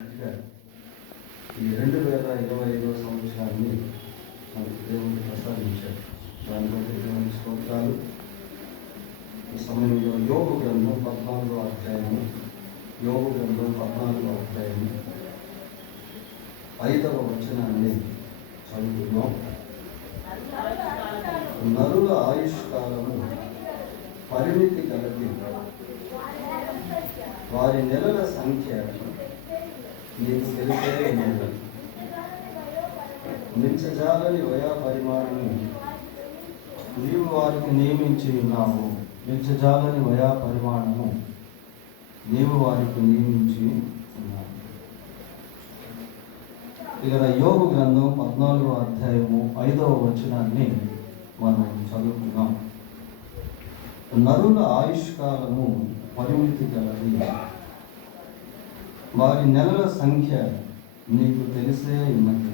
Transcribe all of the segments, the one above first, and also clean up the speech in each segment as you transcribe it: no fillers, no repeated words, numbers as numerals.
ఈ 2025 సంవత్సరాన్ని మనకు దేవుడు ప్రసాదించాడు. దాని బట్టి దేవుని స్తోత్రాలు. ఈ సమయంలో యోగు గ్రంథం 14వ అధ్యాయము, యోగు గ్రంథం 14వ అధ్యాయము 5వ వచనాన్ని చదువుతున్నాం. నరుల ఆయుష్ కాలము పరిమితి గలది, వారి నెలల సంఖ్య నీకు తెలిసే ఉన్నది. మించజాలని వయా పరిమాణము నీవు వారికి నియమించి ఉన్నావు. మించజాలని వయా పరిమాణము నీవు వారికి నియమించి ఉన్నావు. ఇక్కడ యోగు గ్రంథం 14వ అధ్యాయము 5వ వచనాన్ని మనం చదువుకున్నాం. నరుల ఆయుష్ కాలము పరిమితి గలది, వారి నెలల సంఖ్య నీకు తెలిసే ఉన్నది.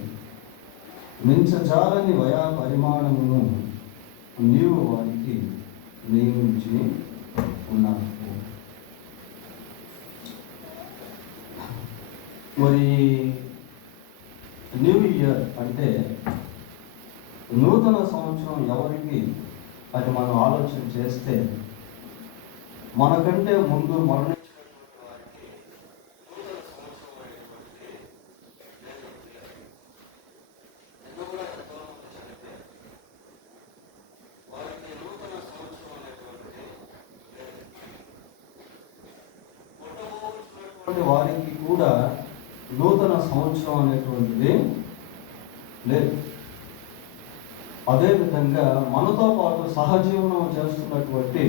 మించజాలని వయా పరిమాణమును నీవు వారికి నియమించి ఉన్నావు. మరి న్యూ ఇయర్ అంటే నూతన సంవత్సరం ఎవరికి అది మనం ఆలోచన చేస్తే, మనకంటే ముందు మరణించినటువంటి వారికి నూతన సంవత్సరం అనేటువంటిది ఎన్నో కూడా ఎంతో చనిపోయారు. వారికి నూతన సంవత్సరం అనేటువంటిది పుట్టబోతున్నటువంటి వారికి కూడా నూతన సంవత్సరం అనేటువంటిది లేదు. అదేవిధంగా మనతో పాటు సహజీవనం చేస్తున్నటువంటి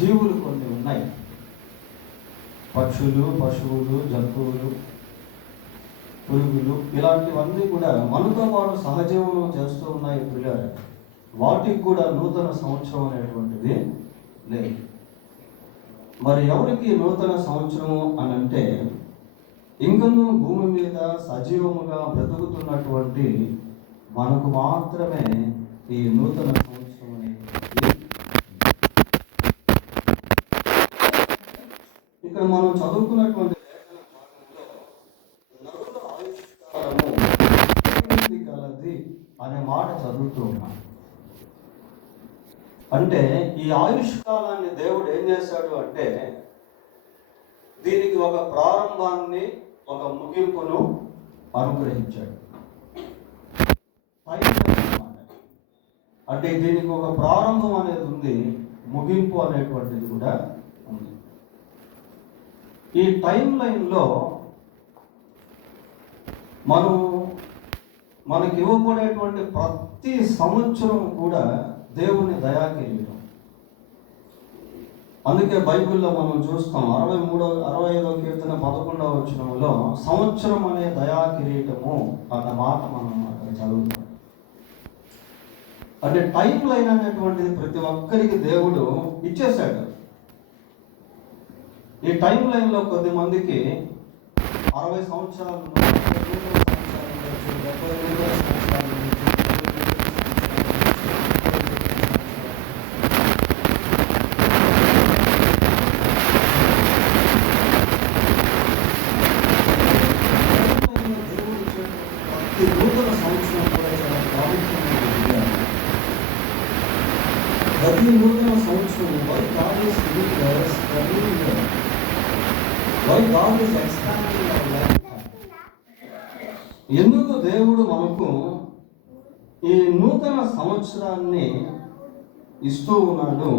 జీవులు కొన్ని ఉన్నాయి. పక్షులు, పశువులు, జంతువులు, పురుగులు, ఇలాంటివన్నీ కూడా మనతో పాటు సహజీవనం చేస్తూ ఉన్నాయి పిల్లలు. వాటికి కూడా నూతన సంవత్సరం అనేటువంటిది లేదు. మరి ఎవరికి నూతన సంవత్సరము అని అంటే, ఇంకనూ భూమి మీద సజీవముగా బ్రతుకుతున్నటువంటి మనకు మాత్రమే ఈ నూతన సంవత్సరం అనేది. ఇక్కడ మనం చదువుకున్నటువంటి లేఖన భాగంలో నరుల ఆయుష్కాలము పరిమితి కలది అనే మాట చదువుతూ ఉన్నాం. అంటే ఈ ఆయుష్కాలాన్ని దేవుడు ఏం చేశాడు అంటే, దీనికి ఒక ప్రారంభాన్ని, ఒక ముగింపును అనుగ్రహించాడు. అంటే దీనికి ఒక ప్రారంభం అనేది ఉంది, ముగింపు అనేటువంటిది కూడా ఉంది. ఈ టైం లైన్లో మనకి ఇవ్వబడేటువంటి ప్రతి సంవత్సరం కూడా దేవుని దయాకిరీటం. అందుకే బైబిల్లో మనం చూస్తాం 65వ కీర్తన 11వ వచనంలో సంవత్సరం అనే దయా కిరీటము అన్న మాట మనం అక్కడ చదువుతాం. అంటే టైం లైన్ అనేటువంటిది ప్రతి ఒక్కరికి దేవుడు ఇచ్చేశాడు. ఈ టైం లైన్లో కొద్ది మందికి 60 సంవత్సరాలు, 70 నూతన సంవత్సరం కూడా చాలా ప్రాముఖ్యమైన. ప్రతి నూతన సంవత్సరం why God is giving us a new year, why God is expanding our lifetime. ఎందుకు దేవుడు మనకు ఈ నూతన సంవత్సరాన్ని ఇస్తూ ఉన్నాడు?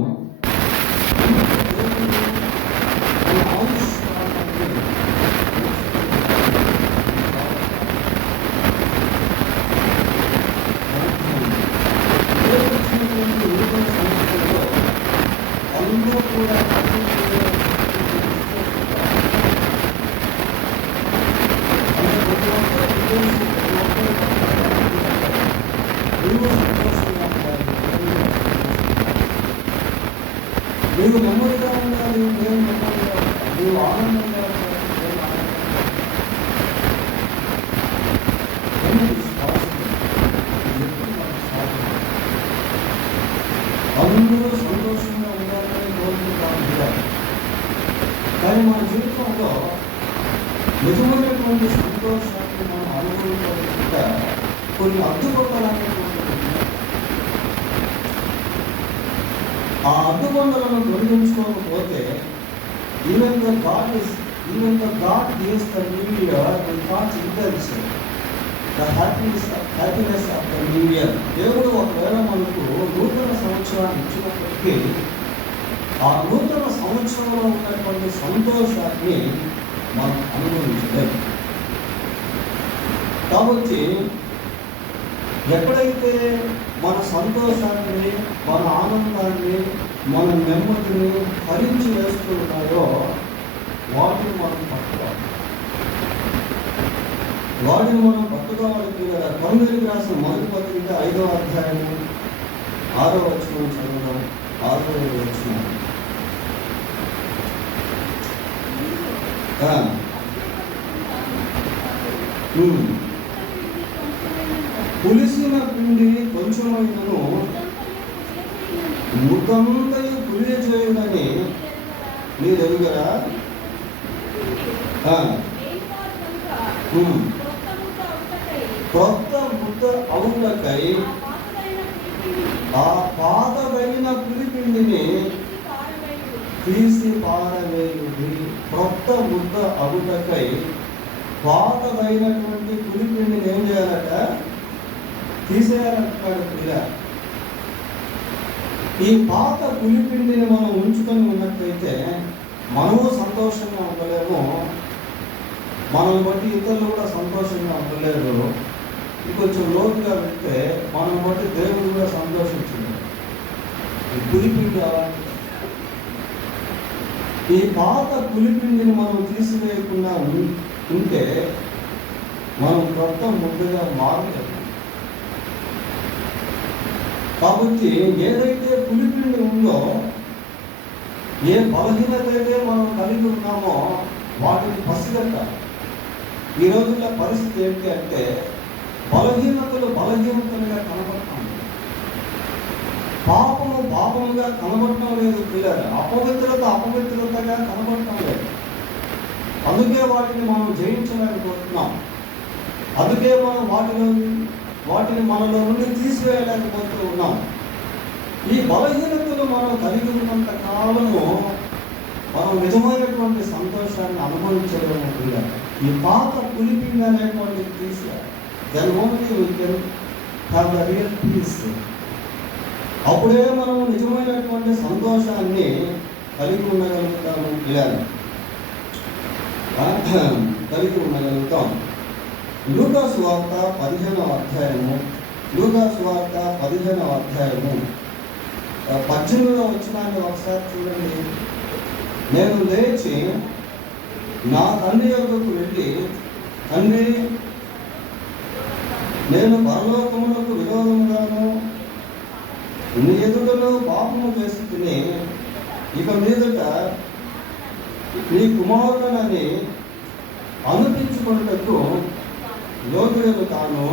నీవు నెమ్మదిగా ఉండాలి, నేను నెమ్మదిగా ఉండాలి, నీవు ఆనందంగా అందరూ సంతోషంగా ఉండాలని కోరుకుంటాం. కానీ మన జీవితంలో నిజమైనటువంటి సంతోషాన్ని మనం అనుభవించకుండా కొన్ని అడ్డుబండలనేటువంటి ఆ అడ్డుబండలను తొలగించుకోకపోతే even the God is the new year will not intense the happiness of the new year. దేవుడు ఒకవేళ మనకు నూతన సంవత్సరాన్ని ఇచ్చినప్పటికీ ఆ నూతన సంవత్సరంలో ఉన్నటువంటి సంతోషాన్ని మనం అనుభవించలేదు. కాబట్టి ఎక్కడైతే మన సంతోషాన్ని, మన ఆనందాన్ని, మన నెమ్మదిని హరించి వేస్తూ ఉన్నాయో వాటిని మనం పట్టుకోవాలి. వాటిని మనం పట్టుకోవాలని కదా కొరింథీయులకు రాసిన మొదటి పత్రిక 5వ అధ్యాయము 6వ వచనం చదవడం. 6వ వచనం పులిసిన పిండి కొంచెమైనను ముద్దంతయు పులియ చేయునని మీరు ఎరుగరా? క్రొత్త ముద్ద అవుటకై ఆ పాతదైన పులిపిండిని తీసి పారవేయుడి. క్రొత్త ముద్ద అవుటకై పాతదైనటువంటి పులిపిండిని ఏం చేయాలట? తీసేయాలంటాడు పిల్ల. ఈ పాత పులిపిండిని మనం ఉంచుకొని ఉన్నట్లయితే మనము సంతోషంగా ఉండలేము, మనల్ని బట్టి ఇతరులు కూడా సంతోషంగా ఉండలేరు. ఇంకొంచెం లోతుగా వెళ్తే మనం బట్టి దేవుడు కూడా సంతోషించింది. ఈ పులిపిండి అలాంటి ఈ పాత పులిపిండిని మనం తీసివేయకుండా ఉంటే మనం కొత్త ముద్దగా మారలేదు. కాబట్టి ఏదైతే పులిపిండి ఉందో, ఏ బలహీనత అయితే మనం కలిగి ఉన్నామో వాటిని పసిగట్టాలి. ఈ రోజుల్లో పరిస్థితి ఏంటి అంటే బలహీనతలు బలహీనతలుగా కనబడతాం, పాపము పాపముగా కనబడటం లేదు పిల్లలు, అపవిత్రత అపవిత్రతగా కనబడటం లేదు. అందుకే వాటిని మనం జయించలేకపోతున్నాం. అందుకే మనం వాటిని మనలో నుండి తీసివేయలేకపోతూ ఉన్నాం. ఈ బలహీనతలు మనం కలిగి ఉన్నంత కాలము మనం నిజమైనటువంటి సంతోషాన్ని అనుభవించలేము పిల్లలు. ఈ పాత పులిపిండి అనేటువంటిది తీసేయాలి. Then only we can have the real peace. అప్పుడే మనం నిజమైనటువంటి సంతోషాన్ని కలిగి ఉండగలుగుతాము పిల్లలు, కలిగి ఉండగలుగుతాం. లూకా సువార్త 15వ అధ్యాయము 18వ వచనాన్ని ఒకసారి చూడండి. నేను లేచి నా తండ్రి యొద్దకు వెళ్ళి, తండ్రి, నేను పరలోకమునకు విరోధముగాను నీ ఎదుటను పాపము చేసి తిని ఇక మీదట నీ కుమారుడనని అనిపించుకున్నట్టు యోగ్యుడు తాను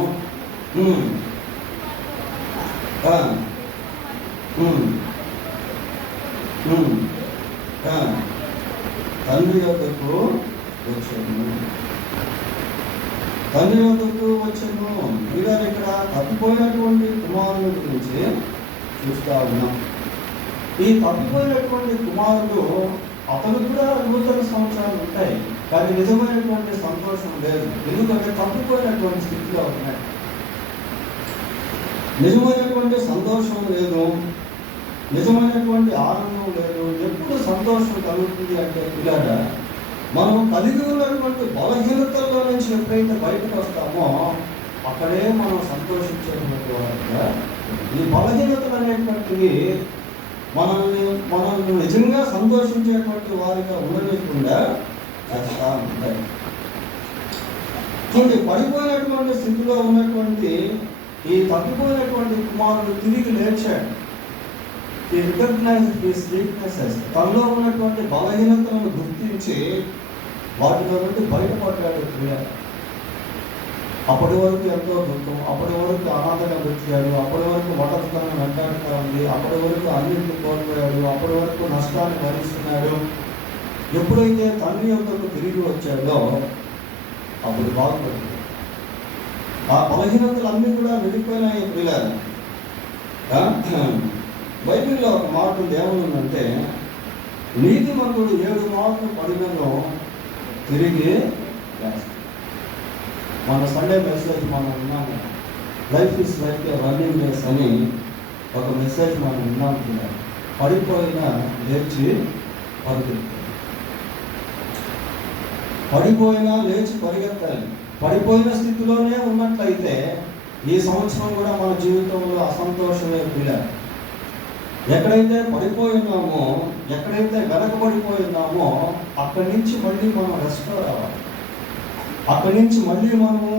తండ్రి యొద్దకు వచ్చాను. మీరు ఇక్కడ తప్పిపోయినటువంటి కుమారుని గురించి చూస్తూ ఉన్నాం. ఈ తప్పిపోయినటువంటి కుమారుడు, అతను కూడా నూతన సంవత్సరాలు ఉంటాయి, కానీ నిజమైనటువంటి సంతోషం లేదు. ఎందుకంటే తప్పిపోయినటువంటి స్థితిలో ఉన్నాయి. నిజమైనటువంటి సంతోషం లేదు, నిజమైనటువంటి ఆనందం లేదు. ఎప్పుడు సంతోషం కలుగుతుంది అంటే పిల్లల మనం కలిగి ఉన్నటువంటి బలహీనతల్లో నుంచి ఎప్పుడైతే బయటకు వస్తామో అక్కడే మనం సంతోషించేటువంటి వారుగా, ఈ బలహీనతలు అనేటువంటివి మనల్ని నిజంగా సంతోషించేటువంటి వారిగా ఉండలేకుండా చేస్తూ ఉంటాయి. చూడండి, పడిపోయినటువంటి స్థితిలో ఉన్నటువంటి ఈ తప్పిపోయినటువంటి కుమారుడు తిరిగి లేచాడు. ఈ రికగ్నైజ్ హిస్ వీక్నెసెస్, తనలో ఉన్నటువంటి బలహీనతలను గుర్తించి వాటిలో నుండి బయటపడ్డాడు. అప్పటి వరకు ఎంతో దుఃఖం, అప్పటి వరకు అనాథగా వచ్చాడు, అప్పటి వరకు వటతనం వెంటాడుతూ ఉంది, అప్పటి వరకు అన్నింటిని కోల్పోయాడు, అప్పటి వరకు నష్టాన్ని భరిస్తున్నాడు. ఎప్పుడైతే తండ్రి యొద్దకు తిరిగి వచ్చాడో అప్పుడు బాగుపడుతుంది. ఆ బలహీనతలు అన్నీ కూడా వెళ్ళిపోయినాయి ప్రియులారా. బైబిల్లో ఒక మాట ఉంది, ఏమనుందంటే నీతిమంతుడు 7 మార్లు పడినను తిరిగి వేస్తాడు. మన సండే మెసేజ్ మనం విన్నాము, life is like a running race అని ఒక మెసేజ్ మనం విన్నాము. పడిపోయినా లేచి పరిగెత్తాలి, పడిపోయినా లేచి పరిగెత్తాలి. పడిపోయిన స్థితిలోనే ఉన్నట్లయితే ఈ సంవత్సరం కూడా మన జీవితంలో అసంతోషమే పిల్లలు. ఎక్కడైతే పడిపోయినామో, ఎక్కడైతే వెనకబడిపోయినామో అక్కడి నుంచి మళ్ళీ మనం రెస్టోర్ అవ్వాలి. అక్కడి నుంచి మళ్ళీ మనము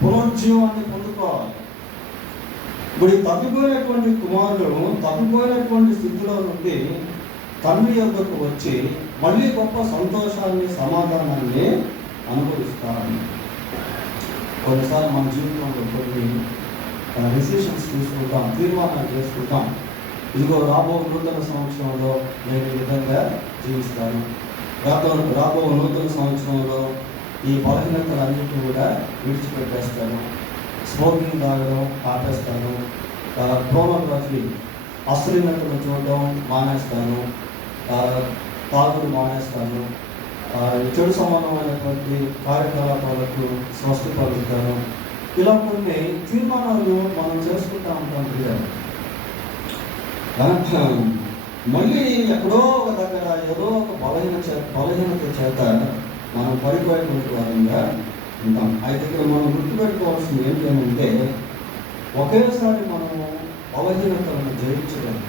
పునరుజ్జీవాన్ని పొందుకోవాలి. ఇప్పుడు తప్పిపోయినటువంటి కుమారుడు తప్పిపోయినటువంటి స్థితిలో నుండి తండ్రి యొద్దకు వచ్చి మళ్ళీ గొప్ప సంతోషాన్ని, సమాధానాన్ని అనుభవిస్తాను. కొన్నిసార్లు మన జీవితంలో కొన్ని డెసిషన్స్ తీసుకుంటాం, తీర్మానాలు చేసుకుంటాం. ఇదిగో రాబో నూతన సంవత్సరంలో నేను ఈ విధంగా జీవిస్తాను, రాబో నూతన సంవత్సరంలో ఈ బలహీనతలన్నింటినీ కూడా విడిచిపెట్టేస్తాను, స్మోకింగ్ తాగడం ఆపేస్తాను, పోర్నోగ్రఫీ అశ్లీలతను చూడడం మానేస్తాను, తాగుడు మానేస్తాను, చెడు సంబంధమైనటువంటి కార్యకలాపాలకు స్వస్తి పలుకుతాను. ఇలా కొన్ని తీర్మానాలు మనం చేసుకుంటూ ఉంటాం పిల్లలు. మళ్ళీ ఎక్కడో ఒక దగ్గర ఏదో ఒక బలహీనత చేత మనం పడిపోయేటువంటి వారంగా ఉంటాం. అయితే ఇక్కడ మనం గుర్తుపెట్టుకోవాల్సింది ఏంటి అంటే ఒకేసారి మనము బలహీనతలను జయించలేము,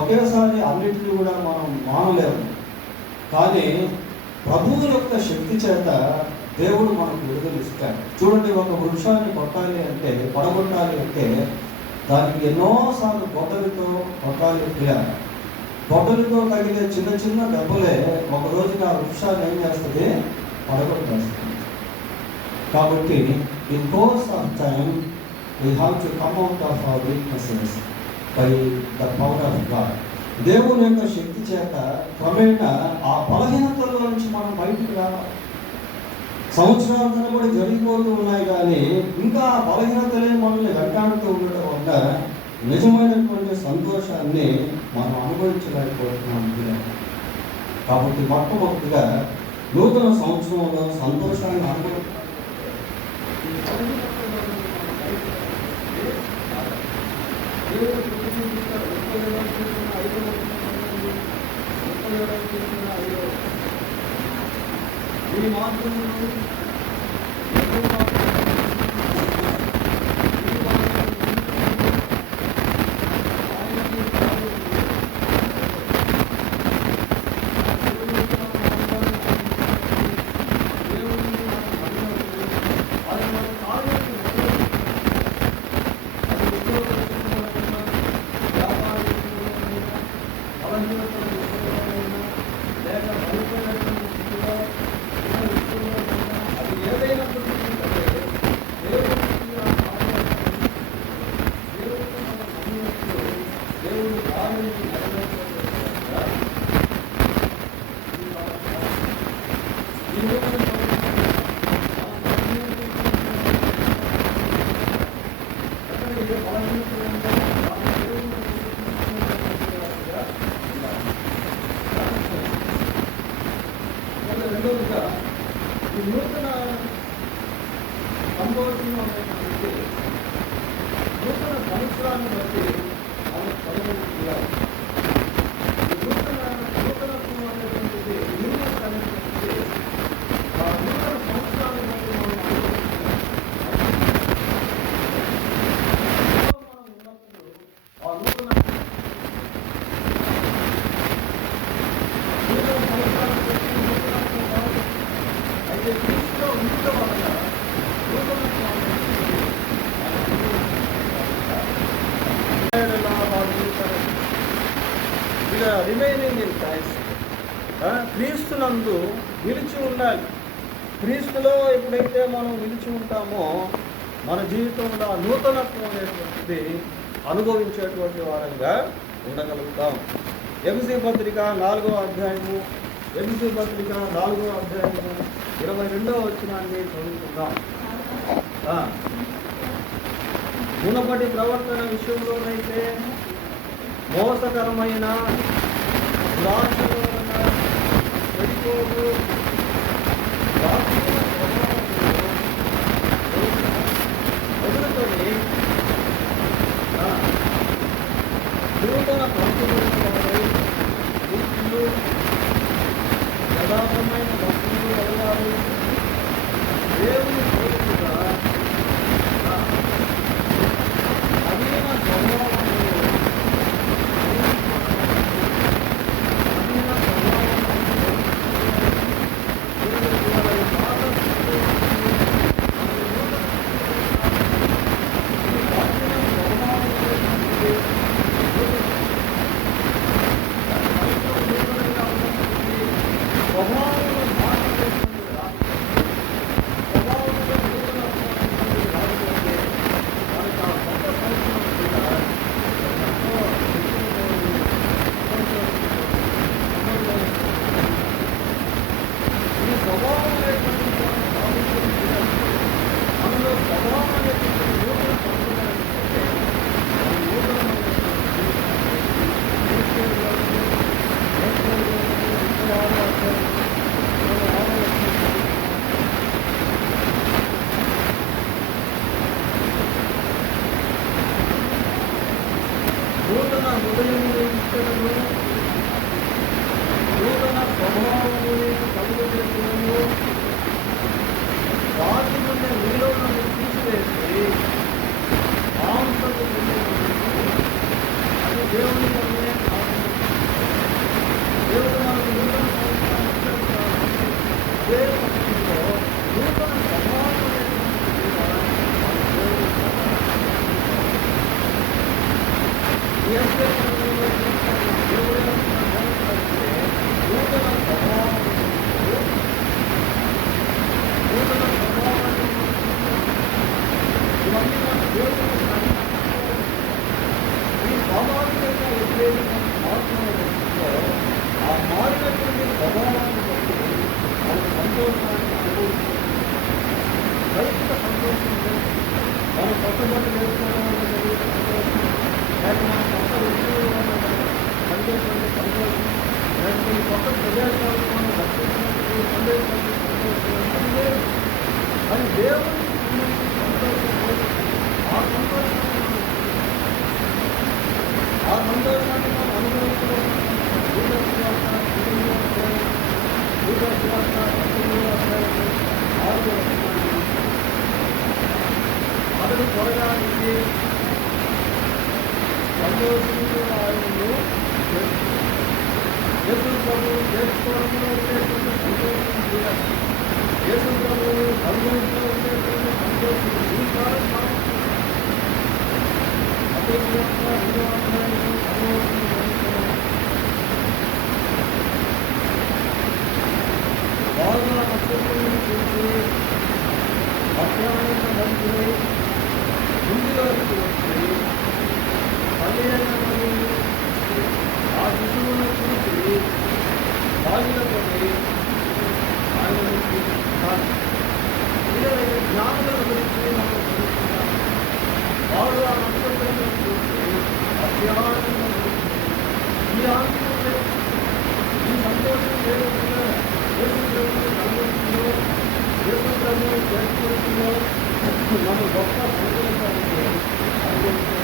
ఒకేసారి అన్నిటినీ కూడా మనం మానలేము. కానీ ప్రభువు యొక్క శక్తి చేత దేవుడు మనకు విడుదలిస్తాడు. చూడండి, ఒక వృక్షాన్ని పడగొట్టాలి అంటే దానికి ఎన్నోసార్లు గొడ్డలితో కొట్టాలి. గొడ్డలితో తగిలే చిన్న చిన్న దెబ్బలే ఒక రోజుకి ఆ వృక్షాన్ని ఏం చేస్తుంది, పడగొట్టేస్తుంది. కాబట్టి in course of time we have to come out of our weaknesses by the power of God. దేవుని యొక్క శక్తి చేత క్రమేణా ఆ బలహీనతల నుంచి మనం బయటకు రావాలి. సంవత్సరాల తరబడి జరిగిపోతూ ఉన్నాయి, కానీ ఇంకా బలహీనతలే మనల్ని వెంటాడుతూ ఉండడం వల్ల నిజమైనటువంటి సంతోషాన్ని మనం అనుభవించలేకపోతున్నాం. కాబట్టి మొట్టమొదటిగా నూతన సంవత్సరంలో సంతోషాన్ని అనుభవించాలి. ఈ మార్గంలో రెండవదిగా ఈ నూతన సంభోషణ నూతన సంవత్సరాన్ని బట్టి మనం పదకొండుగా నూతనత్వం అనేటువంటిది న్యూనెస్ అనేటువంటిది ఆ నూతన సంవత్సరాన్ని బట్టి మనం ఉన్నప్పుడు ఆ నూతన అయితే క్రీస్తులో ఉండటం వలన రిమైనింగ్ ఇన్ క్రైస్ట్, క్రీస్తునందు నిలిచి ఉండాలి. క్రీస్తులో ఎప్పుడైతే మనం నిలిచి ఉంటామో మన జీవితంలో నూతనత్వం అనేటువంటిది అనుభవించేటువంటి వారంగా ఉండగలుగుతాం. ఎఫెసీ పత్రిక 4వ అధ్యాయము ఎఫెసీ పత్రిక 4వ అధ్యాయము 22వ వచనాన్ని చదువుకుందాం. మునుపటి ప్రవర్తన విషయంలోనైతే మోసకరమైన దురాశల వలన చెడిపోవు రాజకీయ వదులుకొని నూతన పంచుకున్న వారు నీతియు యథార్థమైన భక్తులు కలగాలి. దేవుని కోరికగా అధీన స్వభావము నూతన హృదయమును ఇచ్చడము, నూతన స్వభావముని కలుగజేసుకును, వాటి నుండి మీలో నన్ను తీసివేసి మాంసపు అది దేవుని వల్లే దేవుడు మనకు నూతన అదే పక్షంలో నూతన స్వభావం ఈ స్వాభావికంగా ఎప్పుడైతే ఆ మారినటువంటి స్వభావాన్ని బట్టి మనకు సంతోషాన్ని అనుభవిస్తుంది. బయట సంతోషం మనం కొత్త బట్టలు వేసుకోవడం వల్ల జరిగే సంతోషం, లేక మనం కొత్త వస్తువుల వల్ల సంతోషం, లేకపోతే కొత్త ప్రదేశాలను మనం దర్శించినప్పుడు సందేశాన్ని సంతోషం అది లేదు. అది దేవుని సంతోషం. ఆ సంతోషాన్ని మనం అనుభవించడం అతడు త్వరగా నుంచి సంతోషించు ఆయనను యేసు ప్రభువు చేసుకోవడంలో ఉండేటువంటి సంతోషం చేయాలి. యేసు ప్రభువు అనుభవించడంలో ఉండేటువంటి సంతోషం ఈ కాలం మనం బాగా నక్షత్రం చూసి అప్రాణ మంత్రి ముందులోకి వచ్చి పల్లెలను ఆ శిశువును చూసి బాగులతోటి ఆయన జ్ఞానుల గురించి మనం తెలుసుకుంటాం. వారు ఆ నక్షత్రాన్ని చూసి అత్యానందం ఈ ఆనందం ఈ సంతోషం లేకుండా యేసుప్రభువుని కలుగుతుందో యేసుప్రభువుని చేసుకుంటుందో మనం గొప్ప సంతోషానికి అనుభవించాలి.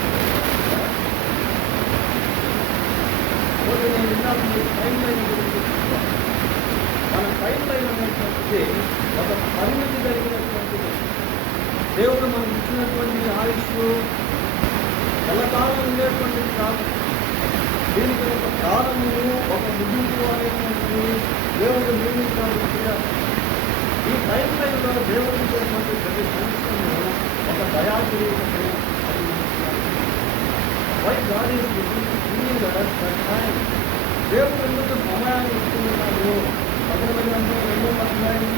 నేను ఇందాక మీకు టైం లైన్ గురించి మన టైం లైన్ అనేటువంటిది ఒక పరిమితి కలిగినటువంటిది. దేవుడు మనకు ఇచ్చినటువంటి ఆయుష్ ఎల్లకాలం ఉండేటువంటిది కాదు. దీనికి ఒక ప్రారంభము, ఒక ముగింపు అనేటువంటిది దేవుడు నిర్మించాలని చేయాలి. ఈ టైం లైన్లో దేవుడు ఇచ్చినటువంటి ప్రతి సంవత్సరము ఒక దయాశీలము. Why God is giving us that time. దేవుడు ఎందుకు సమయాన్ని ఇస్తున్నాడు? ప్రకటన గ్రంథం 2వ అధ్యాయం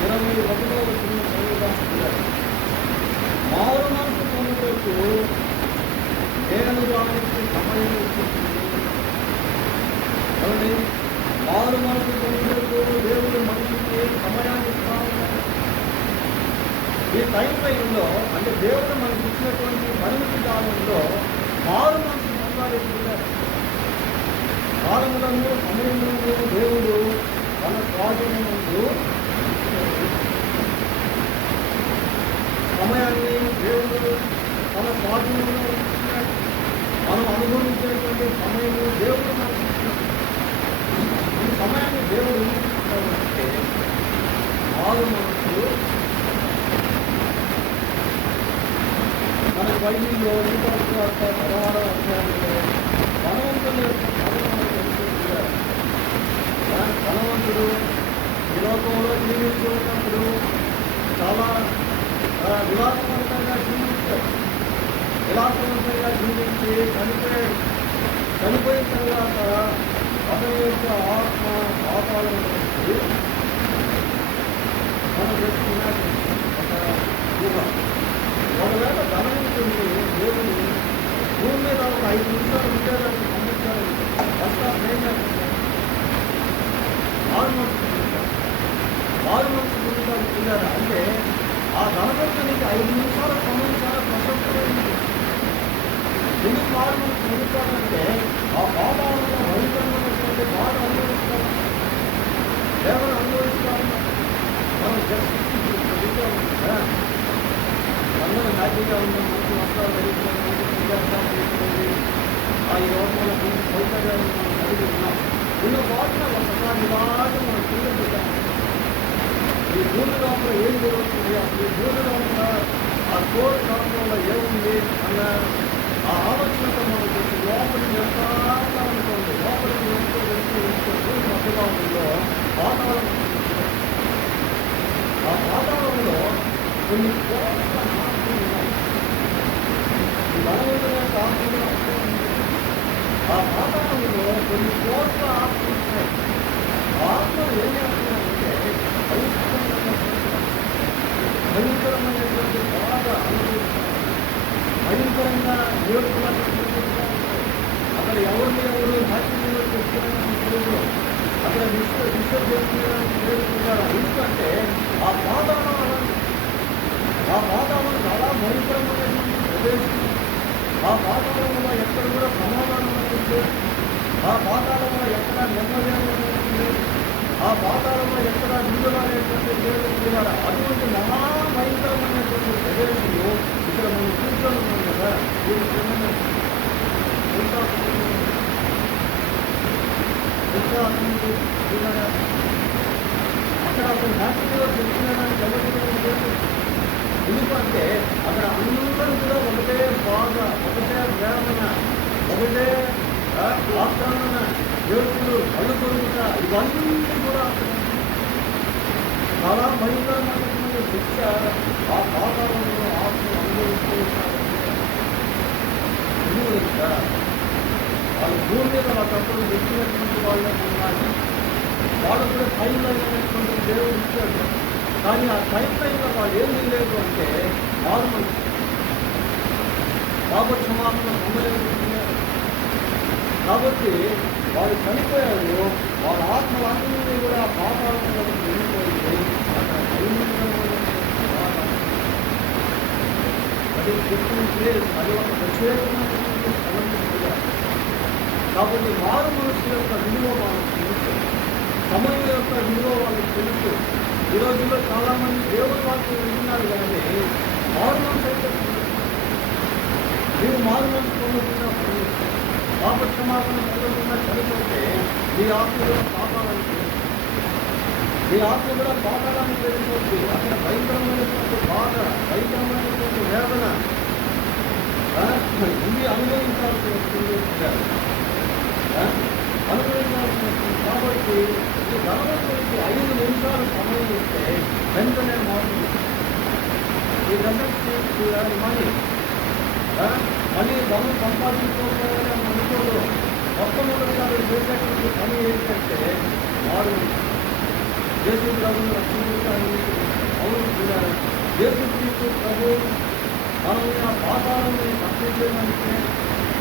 21వ వచనం చదువుదాం. మారు మనసు పొందుటకు నేను దానికి సమయం ఇస్తుంది. మారు మనసు పొందుటకు దేవుడు మనిషికి సమయాన్ని ఇస్తా ఉన్నాడు. ఈ టైం లైన్లో అంటే దేవుడు మనకి ఇచ్చినటువంటి పరిమితి కాలంలో మారు మనసు పొందాలి. కాలములను సమయములను దేవుడు తన స్వాధీనముందు సమయాన్ని దేవుడు తన స్వాధీనంలో ఉంచుతున్నాడు. మనం అనుభవించేటువంటి సమయము దేవుడు మనకి ఇచ్చినట్టు. ఈ సమయాన్ని దేవుడు అంటే మారు మనసు మన బైబిల్లో 16వ అధ్యాయంలో ధనవంతుని యొక్క ధనవంతుడు తెలుసుకుంటారు. ధనవంతుడు ఈ లోకంలో జీవిస్తూ ఉన్నప్పుడు చాలా విలాసవంతంగా జీవించాడు. విలాసవంతంగా జీవించి చనిపోయాడు. చనిపోయిన తర్వాత అతని యొక్క ఆత్మ పాతాళం మనం చేసుకున్నాడు ఒక ఊహ. ఒకవేళ ధనవంతుడిని దేవుడు భూమి మీద ఒక 5 నిమిషాలు ఉండేదాన్ని పంపించాలని అంతా ఆరు మనసు నిమిషాలు పిల్లారు అంటే ఆ ధనవంతునికి 5 నిమిషాల సమయం చాలా ప్రశస్తమైంది. ఎందుకు 6 మనసు పొందుతాడంటే ఆ పాపాలలో భయంకరమైనటువంటి బాధ అనుభవిస్తాను, దేవుడు అనుభవిస్తాను. మనం అందరూ హ్యాపీగా ఉన్నాం, మంచి వస్త్రాలు ధరించుకోండి, ఆ ఈ లోకంలో మంచి సౌకర్యాలు మనం కలిగి ఉన్నాం. ఉన్న వాటిని ఒకసారి ఇలాగే మనం చూడబోతాం. ఈ భూమి లోపల ఏం జరుగుతుంది, అసలు ఈ భూమి లోపల ఆ కోరి లోపల ఏముంది అన్న ఆ ఆలోచనతో మనం వచ్చి లోపలికి వెళ్తానుకోండి. లోపలికి వెళ్తూ భూమి మధ్యభాగంలో వాతావరణం, ఆ వాతావరణంలో కొన్ని కోట్ల ఆత్మలు ఉన్నాయి. ఈ ధనవంతుల యొక్క ఆత్మలు ఆ వాతావరణంలో కొన్ని కోట్ల ఆత్మలు ఉన్నాయి. ఆ ఆత్మలు ఏం చేస్తున్నాయంటే భయంకరమైనటువంటి బాధ అనుభవిస్తారు. భయంకరంగా ఏడుపులు అక్కడ ఎవరు హ్యాపీగా చెప్తున్నారని అక్కడ విశ్వ చేసుకున్నారు. ఎందుకంటే ఆ వాతావరణం చాలా భయంకరమైనటువంటి ప్రదేశం. ఆ వాతావరణంలో ఎక్కడ కూడా సమాధానం అనేది, ఆ వాతావరణంలో ఎక్కడ నెమ్మది అనేది, ఆ వాతావరణంలో ఎక్కడ విడుదల అనేటువంటి దేవుడు అటువంటి మహాభయంకరమైనటువంటి ప్రదేశంలో ఇక్కడ మనం కూర్చొని ఉన్నాం కదా. అక్కడ అతను హ్యాపీగా చెప్తున్నాడని ఎవరు? ఎందుకంటే అక్కడ అందరూ కూడా ఒకటే బాధ, ఒకటే వేదన, ఒకటే ఆక్రమణ, ఏడుపులు, అల్లుకొరుట, ఇవన్నీ కూడా చాలా భయంకరమైనటువంటి శిక్ష ఆ పాతాళంలో ఆత్మ అనుభవిస్తూ ఉంటారంటే ఎందుకు వాళ్ళు భూమి మీద వాళ్ళప్పుడు పెట్టినటువంటి వాళ్ళే ఉన్నారు. వాళ్ళు కూడా టైం లైన్ అనేటువంటి దేవుడు ఇచ్చాడు. కానీ ఆ టైం లైన్లో వాళ్ళు ఏం చేయలేదు అంటే నార్మల్ కాబట్టి క్షమాపణ పొందలేకపోతున్నారు. కాబట్టి వాళ్ళు చనిపోయారు. వాళ్ళ ఆత్మలన్నీ కూడా పాపాలను వెళ్ళిపోయింది. అక్కడ అది చెప్తుంటే అది ఒక ప్రత్యేకమైనటువంటి స్థలం. కాబట్టి మారు మనసు యొక్క విలువ వాళ్ళకి తెలుసు, సమయం యొక్క విలువ వాళ్ళకి తెలుసు. ఈ రోజుల్లో చాలామంది దేవుడి వాక్యం వింటున్నారు కానీ మారు మనసు అయితే మీరు మారు మనసు పొందుతున్నప్పుడు పాపక్షమాపణ పొందకుండా చనిపోతే మీ ఆత్మ కూడా పాతాళానికి మీ ఆత్మ కూడా పాతాళానికి వెళ్ళిపోతుంది. అక్కడ భయంకరమైనటువంటి బాధ, భయంకరమైనటువంటి వేదన ఇది అనుభవించాల్సి వస్తుంది, అనుభవించాల్సి వస్తుంది. కాబట్టి ఈ ధనవంతుడికి 5 నిమిషాలు సమయం ఇస్తే వెంటనే మారుతుంది. ఈ డజన్ మనీ మళ్ళీ ధనం సంపాదించుకోవాలని అనుకోడు. మొట్టమొదటిసారి చేసేటువంటి పని ఏంటంటే వాడు యేసు ప్రభువును రక్షించడానికి అవును యేసుక్రీస్తు ప్రభు మనల్ని ఆ పాతాలను తప్పించడానికి,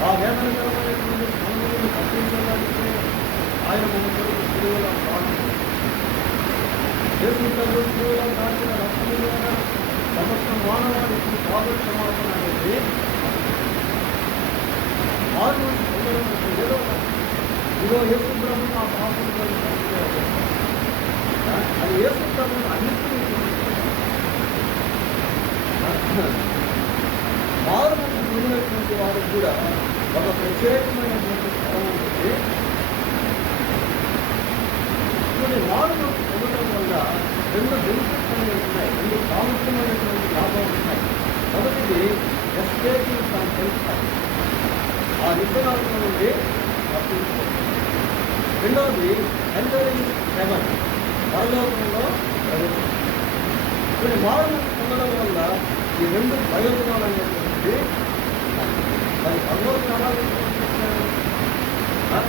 ఆ వేదనకరమైనటువంటి సమయాన్ని తప్పించడానికి ఆయన మన కొరకు శిలువలో ప్రాణం యేసు ప్రభు శిలువలో కాచిన రక్తము ద్వారా సమస్త మానవానికి పాప క్షమాపణ అనేది మారు పొందడం అంటే ఏదో ఇదో యేసు ప్రభు ఆ పాపం అది యేసు ప్రభు అన్నింటినీ మారు మనసు పొందినటువంటి వారు కూడా ఒక ప్రత్యేకమైనటువంటి స్థలం ఉంటుంది. కొన్ని మారు మనసు పొందడం వల్ల రెండు బెనిఫిట్స్ అనేవి ఉన్నాయి, రెండు ప్రాముఖ్యమైనటువంటి లాభాలు ఉన్నాయి. మొదటిది ఎస్కేపింగ్ ఫ్రమ్ హెల్త్ ఆ నిత్యనాశం నుండి తప్పించుకోవడం. రెండవది ఎంటరింగ్ హెవెన్ పరలోకంలో ప్రవేశించడం. కొన్ని మారు మనసు పొందడం వల్ల ఈ రెండు ప్రయోజనాలు అనేటువంటిది మరి పరలోకం ఎలా తెలుసుకుంటున్నాను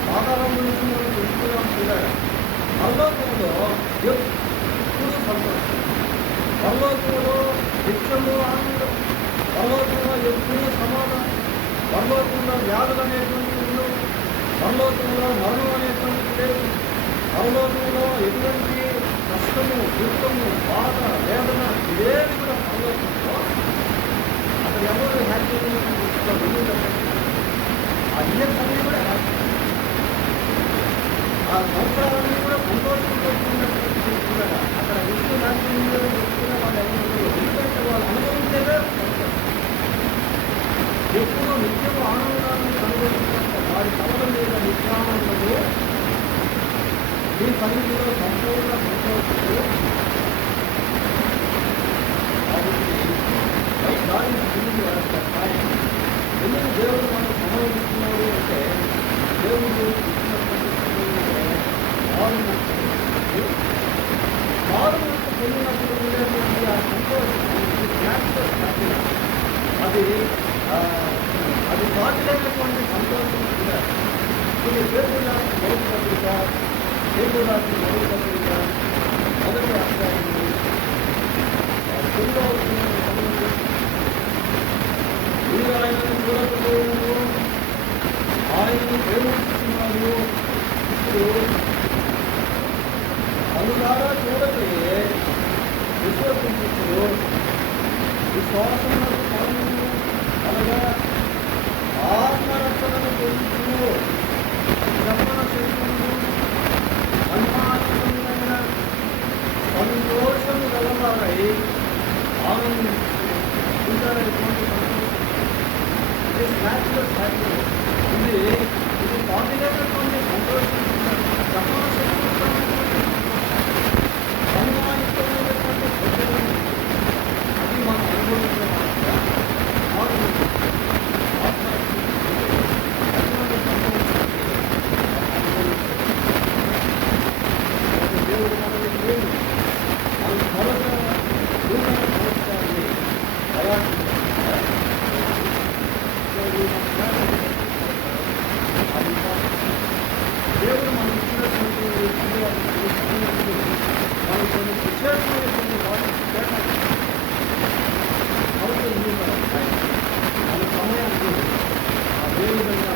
పాతాళం గురించి మనం తెలుసుకున్నాం కూడా. పరలోకంలో ఎప్పుడు సంతోషం, పరలోకంలో నిత్యము ఆనందం, పరలోకంలో ఎప్పుడు సమాధానం, పరలోకంలో వ్యాధులు అనేటువంటివి ఉండవు, పరలోకంలో మరణం అనేటువంటిది లేదు, పరలోకంలో ఎటువంటి కష్టము దుఃఖము బాధ వేదన ఇదేమి కూడా పరలోకంలో అక్కడ ఎవరు హ్యాపీగా ఆ ఇయర్స్ అన్నీ కూడా హ్యాపీ, ఆ సంవత్సరాలన్నీ కూడా సంతోషంతో కూడినటువంటి అక్కడ విష్ణు హ్యాపీగా వస్తున్న వాళ్ళు ఎవరు ఎందుకంటే వాళ్ళు అనుభవించేదే సంతోషం. ఎప్పుడు నిత్యము ఆనందాన్ని అనుభవించాలంటే వారి తమల మీద నిత్యానందము ఈ సన్నిధిలో సంపూర్ణ సంతోషము. కాబట్టి దానికి తిరిగి వేస్తారు. ఎందుకు దేవుడు మనకు సమయం ఇస్తున్నాడు అంటే దేవుడు మారు మనసు పొందినప్పుడు ఉండేటువంటి ఆ సంతోషం అది సాధ్యమైనటువంటి సంతోషం కూడా. కొన్ని పేరుగా మొదటి పత్రిక దేవుడాకి మొదటి పత్రిక మొదటి అధ్యాయంలో 9వ మీరు ఆయనను చూడకపోవడము ఆయనను ప్రేమిస్తున్నారు. ఇప్పుడు అందులాగా చూడకపోయే విశ్వసించు విశ్వాసములకు ఫలమును అనగా ఆత్మరక్షణను పొందుతూ రక్షణ శక్తులను మహిమానందమైన సంతోషము గలవారై ఆనందించాలనేటువంటి ఇది పాటినటువంటి సంతోషం రక్షణ శక్తులు సన్మానితమైనటువంటి అది మనం అనుభవించడం దేవుడు మనల్ని లేదు మనం మరొక నూతన సంవత్సరాన్ని దేవుడు మనం ఇచ్చినటువంటి మనం కొన్ని ప్రత్యేకమైనటువంటి వాటికి మన సమయాన్ని అదే విధంగా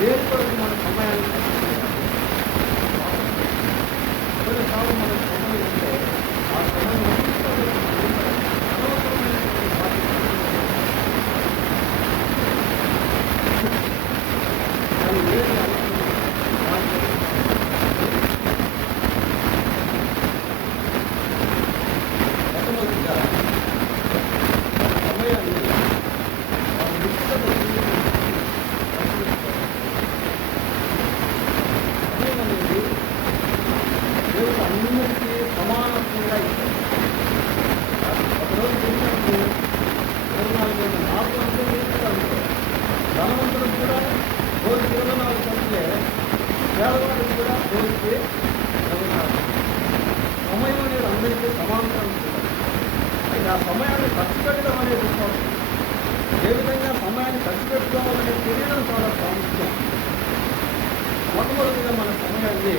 దేని కొరకు మన సమయాన్ని కొన్నిసార్లు మన సమయం అంటే ఆ సమయం అనవసరమైనటువంటి వాటి అది ఏది మొట్టమొదటిగా సమయాన్ని సమయం అనేది దేవుడు అందరికీ సమానత్వంగా ఇచ్చాడు. ఒకరోజు చూసినప్పుడు 24 గంటలు నాకు అంతే కూడా అనుకో ధనవంతులకు కూడా రోజుకి 24 గంటలే, పేదవాడికి కూడా రోజుకి 24. సమయం అనేది అందరికీ సమానంగా ఉంటుంది. అయితే ఆ సమయాన్ని ఖర్చు పెట్టడం అనేది విశ్వాసం. ఏ విధంగా సమయాన్ని ఖర్చు పెట్టుకోవాలనే తెలియడం చాలా ప్రాముఖ్యం. మొట్టమొదటిగా మన సమయాన్ని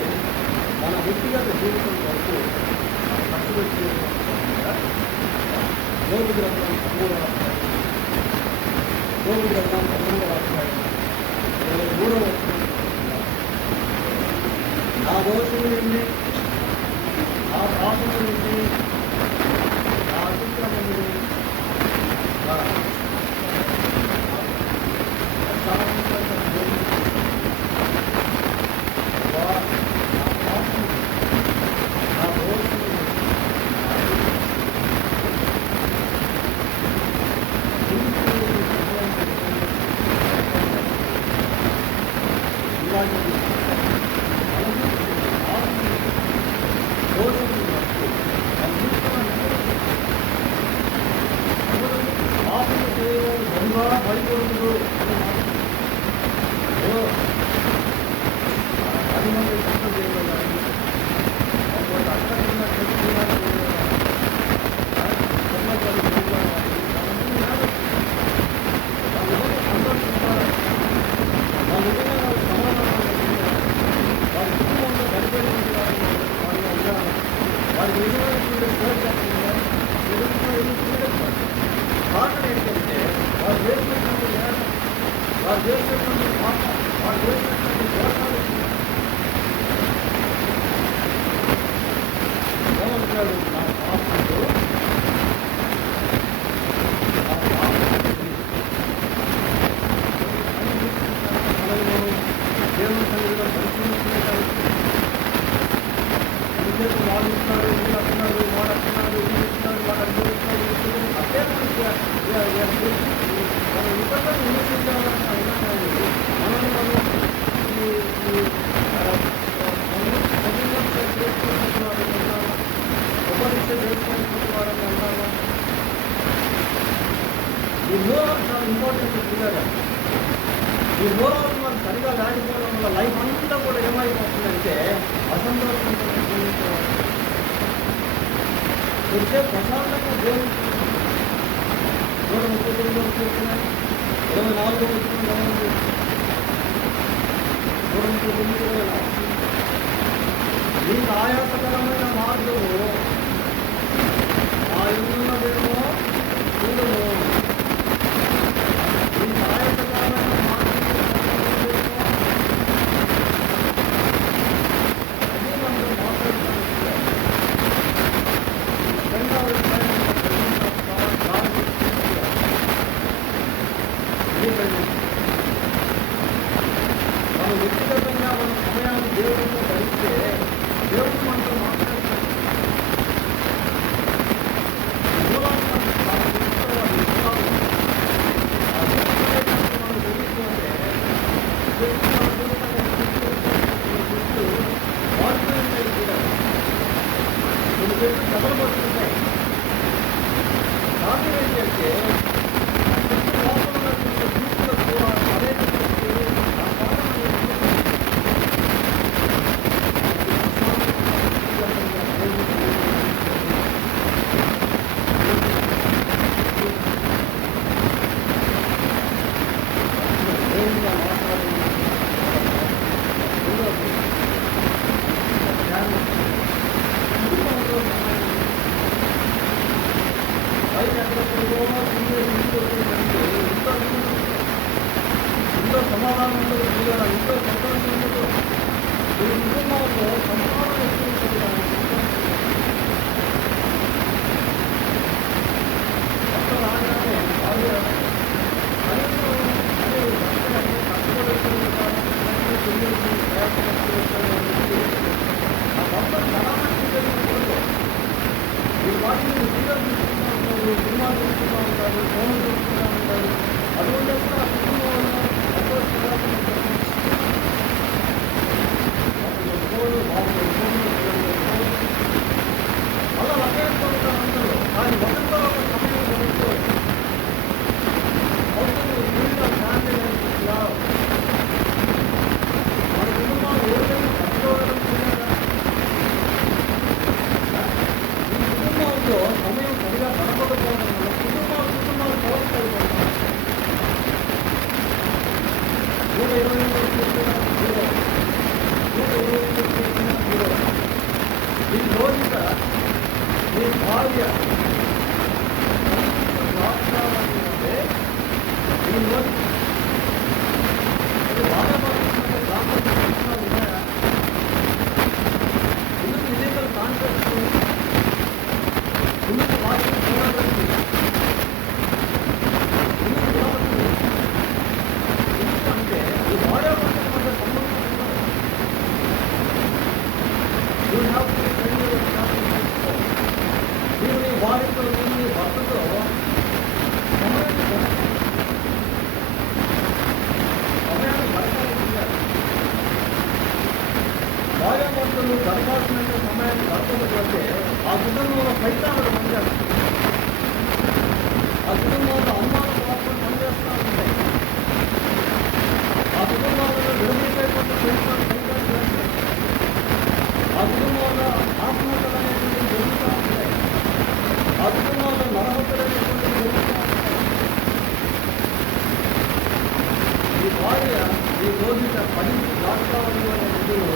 మన వ్యక్తిగత జీవితం వరకు ఖర్చు పెట్టుకోవడం. రోడ్డు గ్రంథం 13వ అధ్యాయం ఏంటి, నా పాపములు ఏంటి, నా అతిక్రమములు నా కారణం ఏంటంటే వారు చేసినటువంటి నేరం, వారు చేసినటువంటి పాపం, వారు చేసినటువంటి దోషాలు ఏమంటాడు, నా పాపంలో దేవుని సన్నిధిలో పరిశీలించడానికి ఎంతసేపు వాడు ఇస్తున్నాడు, వీళ్ళు అంటున్నాడు, వాడు అంటున్నాడు, వీళ్ళు ఇస్తున్నాడు, వాడు అనుభవిస్తున్నాడు, అదే మనం ఇతరులను విమర్శించాలని అయినా కానీ మనల్ని మనం ఉపరీక్ష చేసుకున్నటువంటి వారని అంటాము. ఈ మూలాలు చాలా ఇంపార్టెంట్ పిల్లలు. ఈ మూలాలు మనం సరిగా లేకపోవడం వల్ల లైఫ్ అంతా కూడా ఏమైపోతుందంటే అసంతోషంతో వచ్చే ప్రశాంతంగా దేవుడు 139 చూస్తున్నాయి, 24 చూస్తున్నాయి, 139 నీకు ఆయాసకరమైన మార్గము ఆ ఇల్లున్నదేమో చూడము, నీకు ఆయాసకరమైన మార్గం అది మనకు మాట్లాడుతున్నాం. రెండవది మనం వ్యక్తిగతంగా మన సమయాన్ని దేవుడితో గడిస్తే దేవుడు మనతో మాట్లాడుతున్నాడు. మూలాన్ని మనం చాలా తెలుసుకోవాలి. ఆ తెలుసుకునేటప్పుడు మనం తెలుసుకుంటే మారిపోయింటాయి కూడా కొన్ని చెట్లు కథలు పడుతుంటాయి. కారణం ఏంటంటే లోపల చూపులకు అదే ఇంట్లో సమాధానం ఉండదు, ఇంట్లో సంతోషం ఉండదు. ఈ కుటుంబంలో సంతానం ఎక్కువ భర్త రాగానే భార్య కనీసం అదే ఆ భర్త ధనాన్ని తెలియకూడదు. ఈ వాటిని సీరియల్ చూసుకుంటూ ఉంటారు, సినిమా చూసుకుంటూ ఉంటారు, ఫోన్ చూసుకుంటూ ఉంటారు. అటువంటి ఆ కుటుంబంలో అలా లభ్యంతో ఉంటారు అందరూ. కానీ ఒకరితో ఒక సమయం జరుగుతూ అవసరం వీళ్ళ ఫ్యామిలీ మన కుటుంబాలు ఎవరైనా పట్టుకోవడం ఈ కుటుంబంలో సమయం సరిగా గడపకపోవడం వల్ల కుటుంబాలు కవర్ 120 ఈ రోజున మీ భార్య అంటే ఈ రోజు బాగా దాంట్లో ఉన్నాయా గడపాల్సిన సమయాన్ని గడపకపోతే ఆ కుటుంబంలో ఫలితాలు పనిచేస్తాయి. ఆ కుటుంబంలో అనుమాన భావాలు పనిచేస్తూ ఉంటాయి. ఆ కుటుంబాలలో విడదీసేటువంటి ఫలితాలు చేస్తాయి. ఆ కుటుంబంలో ఆత్మహత్యలు అనేటువంటి జరుగుతూ ఉంటాయి. ఆ కుటుంబంలో నరహత్యలు అనేటువంటి జరుగుతూ ఉంటాయి. ఈ భార్య ఈ రోజున పడించి దాటుకోవాలి అనే విధులు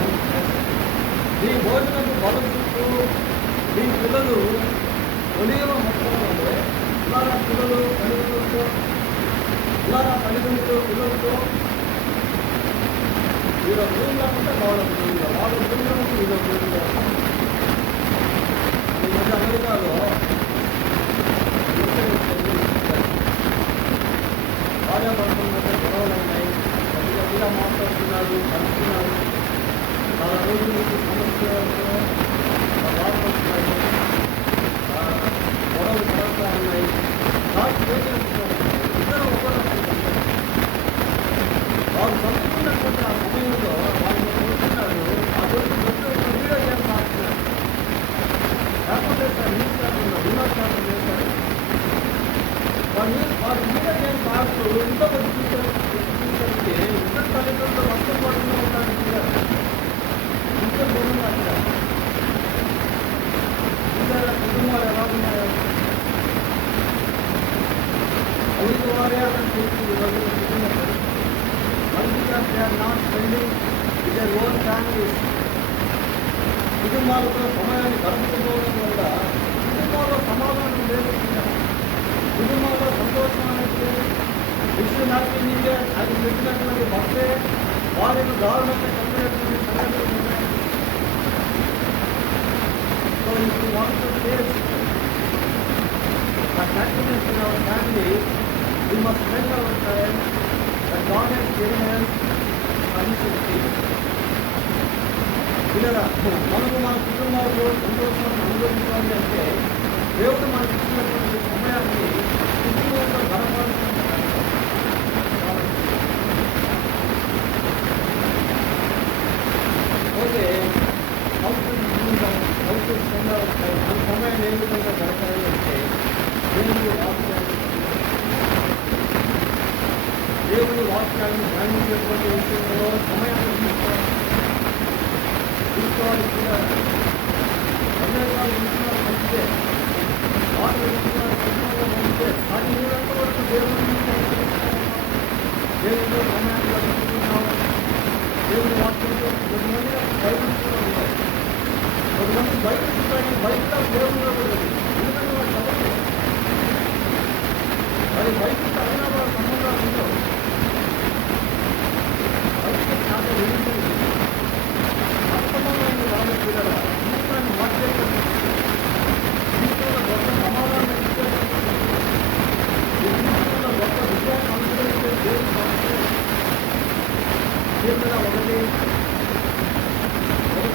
ఈ భోజనము బలం చుట్టూ ఈ పిల్లలు ఒలివ మొత్తం వల్లే ఇలా పిల్లలు తల్లిదండ్రులతో ఇలా తల్లిదండ్రులు పిల్లలతో వీళ్ళ భూమిలో ఉంటే వాళ్ళ భూమిలో వాళ్ళ భూమిలో ఉంటే వీళ్ళ భూమిలో. ఈ మధ్య అమెరికాలో భార్యాభర్తల మధ్య గొడవలు ఉన్నాయి. గట్టిగా మాట్లాడుతున్నారు, కలుస్తున్నారు. చాలా రోజుల నుంచి సమస్యలతో బాధపడుతున్నాయి. గొడవలు పడుతూ ఉన్నాయి. నాకు ఇద్దరు ఒకరు వారు చదువుకున్నటువంటి ఆ సమయంలో వాళ్ళు చూస్తున్నారు. ఆ రోజు వీడియో గేమ్ ఆడుతున్నారు. లేకపోతే న్యూస్ ఛానల్ వినోద్ చేస్తారు. వారు వీడియో గేమ్స్ ఆడుతూ ఇంట్లో చూసరికి ఇద్దరు తల్లిదండ్రులు మొత్తం పడుతూ ఉండడానికి ఇంట్లో పోకుండా చూసారా కుటుంబాలు ఎలా ఉన్నాయో. ఐదు వారే అతను చేసి because they are not spending with their own families. కుటుంబాలతో సమయాన్ని గడుపుకోవడం వల్ల కుటుంబంలో సమాధానం లేదు. కుటుంబంలో సంతోషం అనేది విషయం హ్యాపీగా అది పెట్టినటువంటి భక్తే వారిని దారుణంగా చంపినటువంటి సంఘటనలు ఉన్నాయి. సో ఇప్పుడు వాటితో the happiness in our family, we must spend our time that God has given us permission. పిల్లరా మనకు మన కుటుంబాల్లో సంతోషాన్ని అనుభవించాలి అంటే దేవుడు మనకి ఇచ్చినటువంటి సమయాన్ని కుటుంబంలో గడపాల్సిన ఓకే మన సమయాన్ని ఏ విధంగా గడపాలి అంటే దేవుని వాక్యాన్ని ధ్యానించేటువంటి విషయంలో సమయాన్ని తీసుకోవాలి కూడా. సందేశాలు విషయాలు మంచిదే, వాటి విషయాలు మంచిదే. అది మీరంత వరకు దేవుని దేవునిలో సమయాన్ని గడుపుతున్నాము. దేవుని వాక్యంతో కొద్దిమంది బయటలో ఉన్నారు, కొద్దిమంది బయట ఉంటాయి. బయట దేవునిలో కూడా ఎందుకంటే వాడు చదవలేదు. మరి బయట అయినా వాళ్ళ సంబంధాలు ఉండవు. బయట చాలా వెలుగుతుంది. అర్థమైన వాళ్ళు పిల్లల జీవితాన్ని మార్చేటువంటి జీవితంలో గొప్ప సమాధానం ఇచ్చేటువంటి జీవితంలో గొప్ప విజయాన్ని అనుగ్రహించే దేవుడు జీవితంలో ఒకటి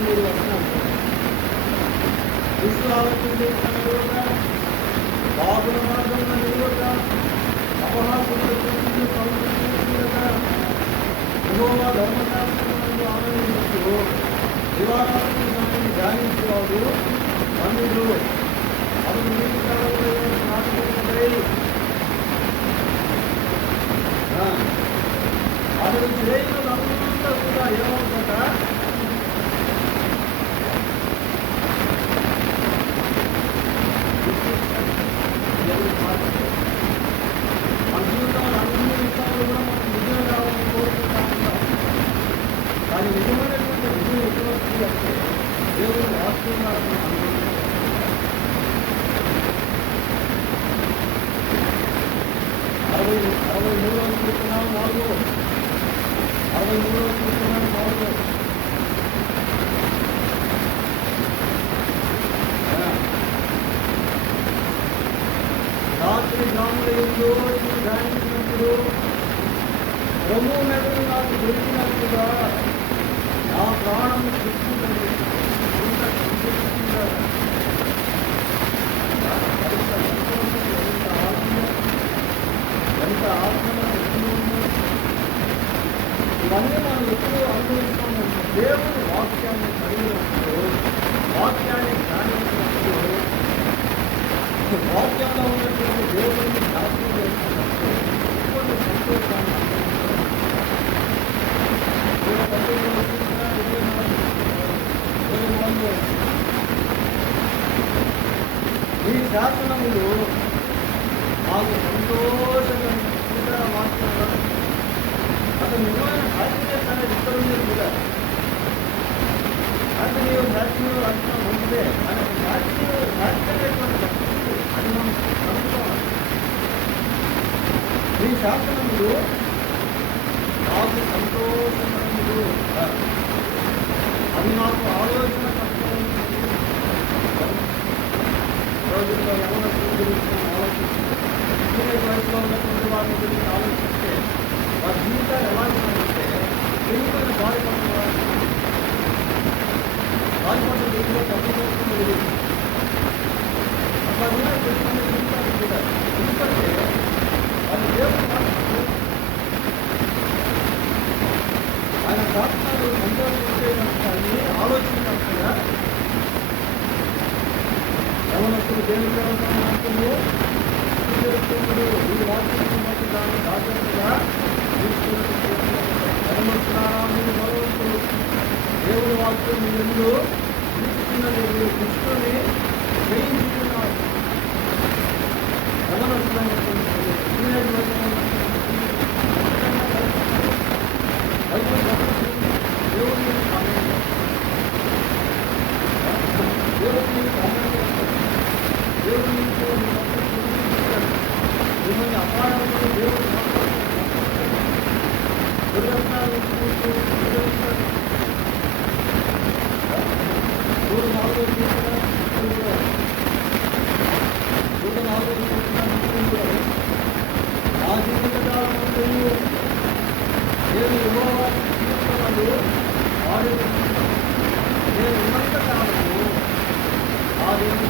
మీరు వస్తున్నారు. విశ్వాసం బాగుల మార్గంలో నిలువక అపహాసులు ధర్మశాస్త్రంలో ఆనందించు దివారాత్రి ధ్యానించేవాడు మనుడు. అతను నీటి కాలంలో అతడు చేయనంతా కూడా ఏమవుతుందా మన జీవితంలో అన్ని విషయాలు కూడా మనకు విజయం రావాలని కోరుకుంటా ఉంటాం. కానీ నిజమైనటువంటి విజయం ఎప్పుడు వస్తుంది అంటే దేవుడు వాస్తవంగా 63 అనుకుంటున్నాను 63 అనుకుంటున్నాను. రాత్రి జాములు ధ్యానించినప్పుడు ప్రభువు మెదడు నాకు దొరికినట్టుగా నా ప్రాణం చెప్పుకుంటుంది. ఎంత సంతోషంగా, ఎంత సంతోషం, ఎంత ఆనందం, ఎంత ఆత్మ ఈ ఇవన్నీ మనం ఎప్పుడు అనుభవిస్తామంటే దేవుని వాక్యాన్ని చదివినప్పుడు, వాక్యాన్ని ధ్యానించినప్పుడు, వాక్యంలో ఉన్నటువంటి దేవుడిని జ్ఞాపకం చేస్తున్నప్పుడు ఎటువంటి సంతోషాన్ని అనుభవిస్తాం. ఈ శాసనములు మాకు సంతోషంగా వాక్యం అసలు నిజమైన హ్యాపీనెస్ అనేది ఇక్కడ ఉండేది కూడా. అంటే నీవు హ్యాపీలో రక్షణ ఉంటే అని హ్యాపీ అనేటువంటి అది మనం కనుక్కోవాలి. ఈ శాసనములు నాకు సంతోషకరములు, అది నాకు ఆలోచన రోజుల్లో ఎవరి గురించి ఆలోచిస్తే, టీనేజ్ వయసులో ఉన్నటువంటి వారి గురించి ఆలోచిస్తే వారి జీవితాలు ఎలా ఉన్నాయంటే పెరుగుతున్న బాధపడుతున్న దీంట్లో తప్పుకోవడం లేదు. అట్లా ఉన్న పెరుగుతున్న జీవితాలు కూడా. ఎందుకంటే వాళ్ళు దేవుడు ఆయన శాస్త్రాలు సంతోషించేటన్ని ఆలోచించకుండా యవనస్తులు దేవుడు మాత్రము ఈ వాక్యాన్ని బట్టి దాన్ని జాగ్రత్తగా దేవుని వాక్యం ఎందు తీసుకున్నది కృష్ణుని జయించుకున్నారు. దేవుని అపాయాలను దేవుడు ఆ జీవితకాలం నేను వాడు నేను ఉన్నంత కాలము ఆ దేవుని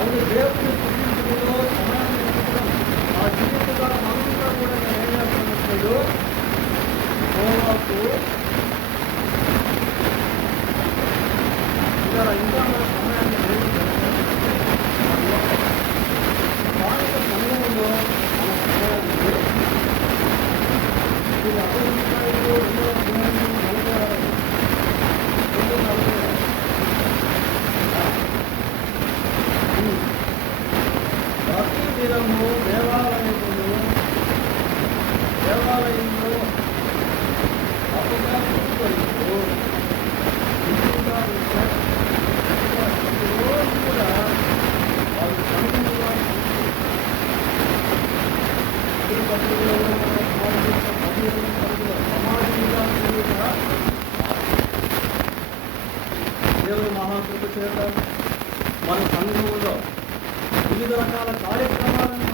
అది దేవుని పుట్టించులో సమయాన్ని ఆ జీవితకాలం అంతా కూడా నేను ఏం చేస్తున్నప్పుడు ఇంకా మన సమయాన్ని స్థానిక సంఘంలో మన సమయాన్ని ప్రతి దినము దేవాలయంలో అప్పుగా కూర్చొని రోజు కూడా వాళ్ళు సంఘంలో దేవుని మహాకృప చేత మన సంఘంలో వివిధ రకాల కార్యక్రమాలను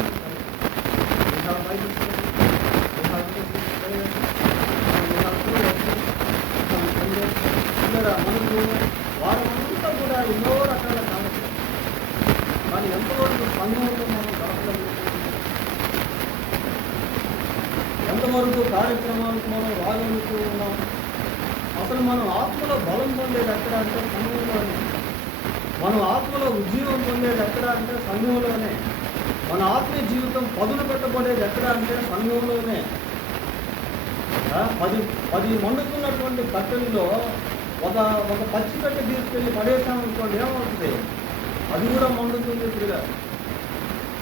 మనకు వారంతా కూడా ఎన్నో రకాల కార్యక్రమాలు. కానీ ఎంతవరకు సంఘంలో మనం గడపగలుగుతున్నాం, ఎంతవరకు కార్యక్రమాలకు మనం రాగలుగుతూ ఉన్నాం. అసలు మనం ఆత్మలో బలం పొందేది ఎక్కడ అంటే సంఘంలోనే. మనం ఆత్మలో ఉద్యోగం పొందేది ఎక్కడ అంటే సంఘంలోనే. మన ఆత్మీయ జీవితం పదును పెట్టబడేది ఎక్కడ అంటే సంఘంలోనే. 10 మండుతున్నటువంటి కట్టెల్లో ఒక పచ్చి కట్టె తీసుకెళ్ళి పడేసామనుకోండి, ఏమవుతుంది? అది కూడా మండుతుంది. ఇప్పుడు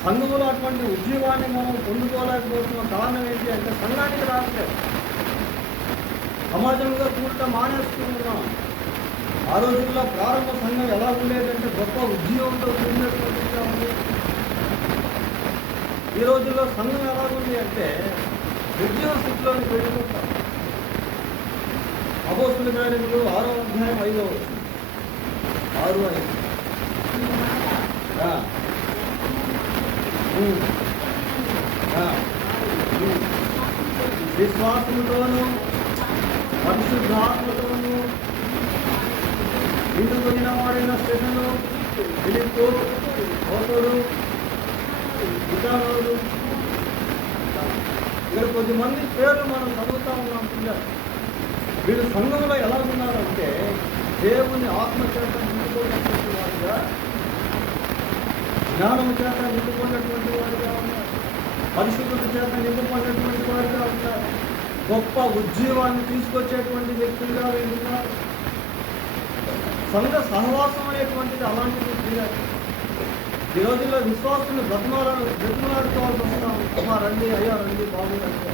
సంఘంలో అటువంటి ఉద్యోగాన్ని మనం పొందుకోలేకపోతున్న కారణం ఏంటి అంటే సంఘానికి రావట్లేదు. సమాజంగా కూడటం మానేస్తూ ఉన్నాం. ఆ రోజుల్లో ప్రారంభ సంఘం ఎలా ఉండేదంటే గొప్ప ఉద్యోగంతో కూడినటువంటిగా ఉంది. ఈ రోజుల్లో సంఘం ఎలా ఉంది అంటే ఉద్యోగ స్థితిలోకి వెళ్ళిపోతాం. అపోస్తుల కార్యములు 6వ అధ్యాయం 5వ వచనం. 6:5. విశ్వాసముతోనూ పరిశుద్ధాత్మతోనూ నిండుకొనిన వాడైన స్టెఫెను, ఫిలిప్పు, పేతురు, ఉన్నాడు. ఇక్కడ కొద్దిమంది పేర్లు మనం చదువుతా ఉన్నాం పిల్లలు. వీళ్ళు సంఘంలో ఎలా ఉన్నారంటే దేవుని ఆత్మ చేత నిండుకున్నటువంటి వారుగా, జ్ఞానం చేత నిండుకున్నటువంటి వారుగా ఉన్నారు, పరిశుద్ధత చేత నిండుకున్నటువంటి వారుగా ఉన్నారు, గొప్ప ఉద్యోగాన్ని తీసుకొచ్చేటువంటి వ్యక్తులుగా వీళ్ళు ఉన్నారు. సంఘ సహవాసం అనేటువంటిది అలాంటిది చేయాలి. ఈ రోజుల్లో విశ్వాసులు బ్రతిమలాడుకోవాల్సి వస్తాం. అమ్మా రండి, అయ్యా రండి, బాబు రండి.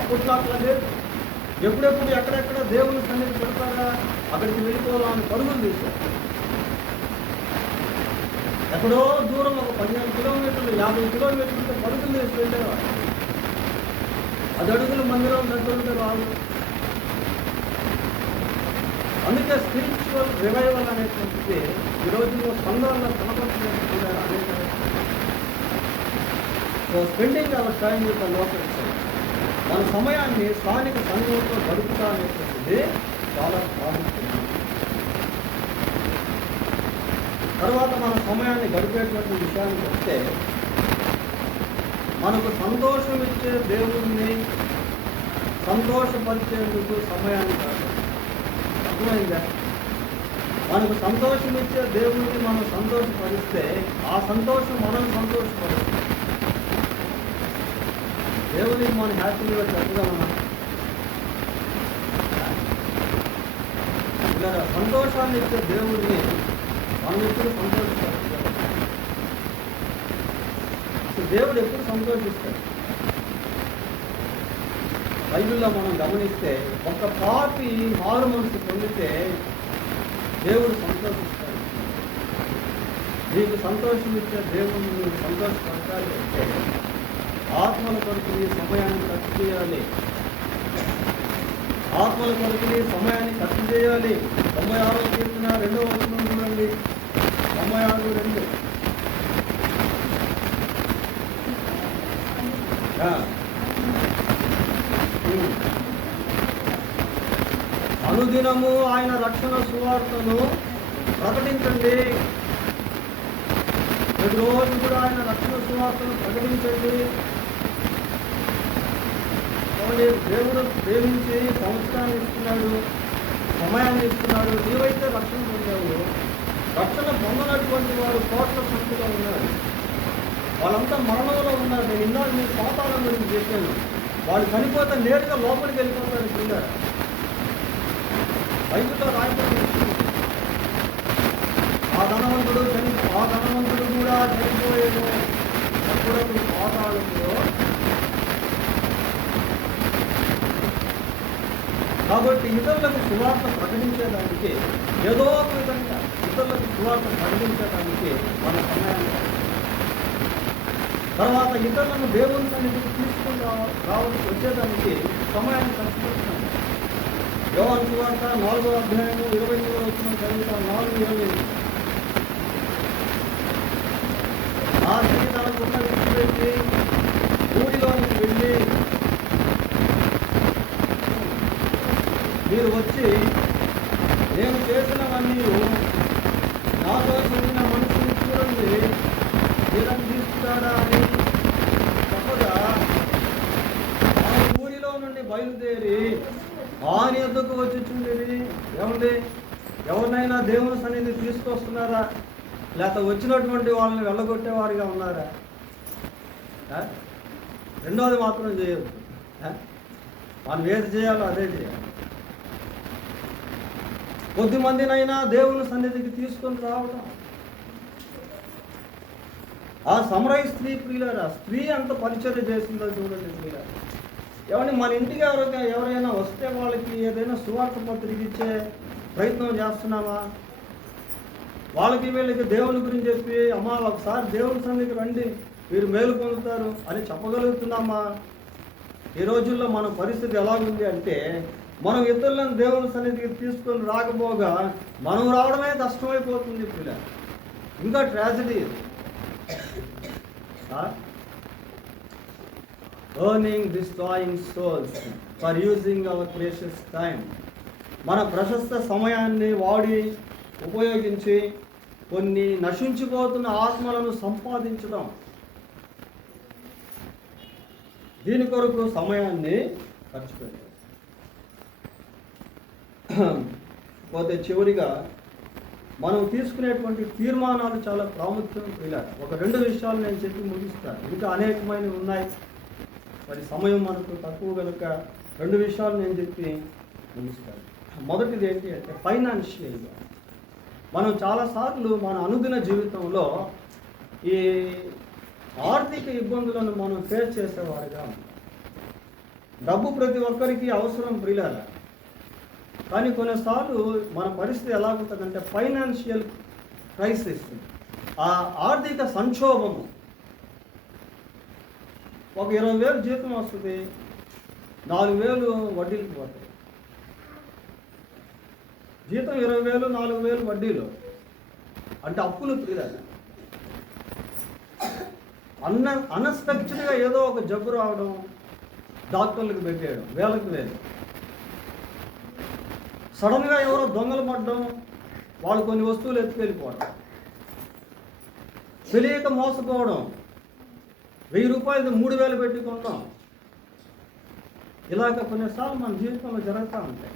అప్పట్లో అట్లా లేదు. ఎప్పుడెప్పుడు ఎక్కడెక్కడ దేవుని సన్నిధి పెడతారా అక్కడికి వెళ్ళిపోవాలని పరుగులు తీశారు. ఎక్కడో దూరం ఒక 15 కిలోమీటర్లు 50 కిలోమీటర్లతో పరుగులు తీసి వెళ్ళేవారు. 10 అడుగుల మందిరం దగ్గరుంటే రాదు. అందుకే స్పిరిచువల్ రివైవల్ అనేటువంటిది ఈ రోజుల్లో సంఘాల్లో కనపడుతున్నట్టు అనేక. So spending our time with the local church, మన సమయాన్ని స్థానిక సంఘంతో గడుపుతా అనేటువంటిది చాలా ప్రాముఖ్యం. తర్వాత మన సమయాన్ని గడిపేటువంటి విషయానికి వస్తే, మనకు సంతోషం ఇచ్చే దేవుణ్ణి సంతోషపరిచేందుకు సమయాన్ని కాదు. అర్థమైందా? మనకు సంతోషం ఇచ్చే దేవుడిని మనం సంతోషపరిస్తే ఆ సంతోషం మనం సంతోషపరుస్తాం. దేవుడికి మనం హ్యాపీగా చెప్పగలమా? ఇలా సంతోషాన్ని ఇచ్చే దేవుడిని మనం ఎప్పుడు సంతోషపరుస్తాం. దేవుడు ఎప్పుడు సంతోషిస్తాడు? బైబిల్లో మనం గమనిస్తే ఒక పాపి మారు మనసు పొందితే దేవుడు సంతోషిస్తాడు. నీకు సంతోషం ఇచ్చే దేవుడిని నువ్వు సంతోషపరచాలి అంటే ఆత్మల కొరకు నీ సమయాన్ని ఖర్చు చేయాలి. ఆత్మల కొరకు నీ సమయాన్ని ఖర్చు చేయాలి. 96వ కీర్తన 2వ వచనం చూడండి. 96:2. అనుదినము ఆయన రక్షణ సువార్తను ప్రకటించండి. ప్రతిరోజు కూడా ఆయన రక్షణ సువార్తను ప్రకటించండి. దేవుడు ప్రేమించి సంవత్సరాన్ని ఇస్తున్నాడు, సమయాన్ని ఇస్తున్నాడు. నీవైతే రక్షణ పొందావు. రక్షణ పొందనటువంటి వారు కోట్ల సంఖ్యలో ఉన్నారు. వాళ్ళంతా మరణంలో ఉన్నారు. నేను ఇందాక మీకు పాతాళం గురించి చెప్పాను. వాళ్ళు చనిపోతే నేరుగా లోపలికి వెళ్ళిపోతారు. కింద బైబిల్లో రాయబడి ఆ ధనవంతుడు కూడా చనిపోయేను అప్పుడప్పుడు పాతాళంలో. కాబట్టి ఇతరులకు సువార్త ప్రకటించేదానికి ఏదో ఒక విధంగా ఇతరులకు సువార్త ప్రకటించడానికి మన సమయాన్ని, తర్వాత ఇతరులను దేవుని సన్నిధికి తీసుకుని రావడానికి వచ్చేదానికి సమయాన్ని ఖర్చు పెడుతున్నాం. యోహాను సువార్త 4వ అధ్యాయము 23వ వచనం చదువుతాం. 4:28. ఆ స్త్రీ తనకున్న విడిచిపెట్టి ఊరిలోనికి వెళ్ళి మీరు వచ్చి నేను చేసినవన్నీ నాతో చెందిన మనుషుని చూడండి, వీళ్ళని తీసుకురాడా అని చెప్పగా ఆ ఊరిలో నుండి బయలుదేరి ఆయన ఎద్దుకు వచ్చి చూడేది. ఏమండి, ఎవరినైనా దేవుని సన్నిధి తీసుకొస్తున్నారా, లేకపోతే వచ్చినటువంటి వాళ్ళని వెళ్ళగొట్టేవారిగా ఉన్నారా? రెండోది మాత్రం చేయొద్దు. మనం ఏది చేయాలో అదే చేయాలి. కొద్దిమందినైనా దేవుని సన్నిధికి తీసుకొని రావడం. ఆ సమరయ స్త్రీ ప్రియులారా, స్త్రీ అంత పరిచర్య చేసిందో చూడండి ప్రియులారా. ఏమని మన ఇంటికి ఎవరైనా వస్తే వాళ్ళకి ఏదైనా సువార్త పత్రిక ఇచ్చే ప్రయత్నం చేస్తున్నామా? వాళ్ళకి వీళ్ళకి దేవుని గురించి చెప్పి అమ్మా ఒకసారి దేవుని సన్నిధికి రండి మీరు మేలు పొందుతారు అని చెప్పగలుగుతున్నామా? ఈ రోజుల్లో మన పరిస్థితి ఎలాగుంది అంటే, మనం ఇతరులను దేవుని సన్నిధికి తీసుకొని రాకపోగా మనం రావడమే కష్టమైపోతుంది పిల్ల. ఇంకా tragedy. earning destroying souls for using our precious time. మన ప్రశస్త సమయాన్ని వాడి ఉపయోగించి కొన్ని నశించిపోతున్న ఆత్మలను సంపాదించడం. దీని కొరకు సమయాన్ని ఖర్చు పెట్టారు. పోతే చివరిగా మనం తీసుకునేటువంటి తీర్మానాలు చాలా ప్రాముఖ్యం. ఇలా ఒక 2 విషయాలు నేను చెప్పి ముగిస్తాను. ఇంకా అనేకమైనవి ఉన్నాయి, మరి సమయం మనకు తక్కువ కనుక 2 విషయాలు నేను చెప్పి ముగిస్తాను. మొదటిది ఏంటి అంటే ఫైనాన్షియల్గా మనం చాలాసార్లు మన అనుదిన జీవితంలో ఈ ఆర్థిక ఇబ్బందులను మనం ఫేస్ చేసేవారుగా ఉంటాం. డబ్బు ప్రతి ఒక్కరికి అవసరం ప్రియులారా. కానీ కొన్నిసార్లు మన పరిస్థితి ఎలా ఉంటుందంటే ఫైనాన్షియల్ క్రైసిస్, ఆ ఆర్థిక సంక్షోభము. ఒక 20,000 జీతం వస్తుంది, 4,000 వడ్డీలకు పోతాయి. జీతం 20,000, 4,000 వడ్డీలు అంటే అప్పులు ప్రియులారా. అన్ఎక్స్పెక్టెడ్గా ఏదో ఒక జబ్బు రావడం, డాక్టర్లకు పెట్టేయడం, వేలకు వేలు. సడన్గా ఎవరో దొంగలు పడడం, వాళ్ళు కొన్ని వస్తువులు ఎత్తుకెళ్ళిపోవడం, తెలియక మోసపోవడం, 1000 రూపాయలు 3,000 పెట్టి కొన్నాం. ఇలాగ కొన్నిసార్లు మన జీవితంలో జరుగుతూ ఉంటాయి.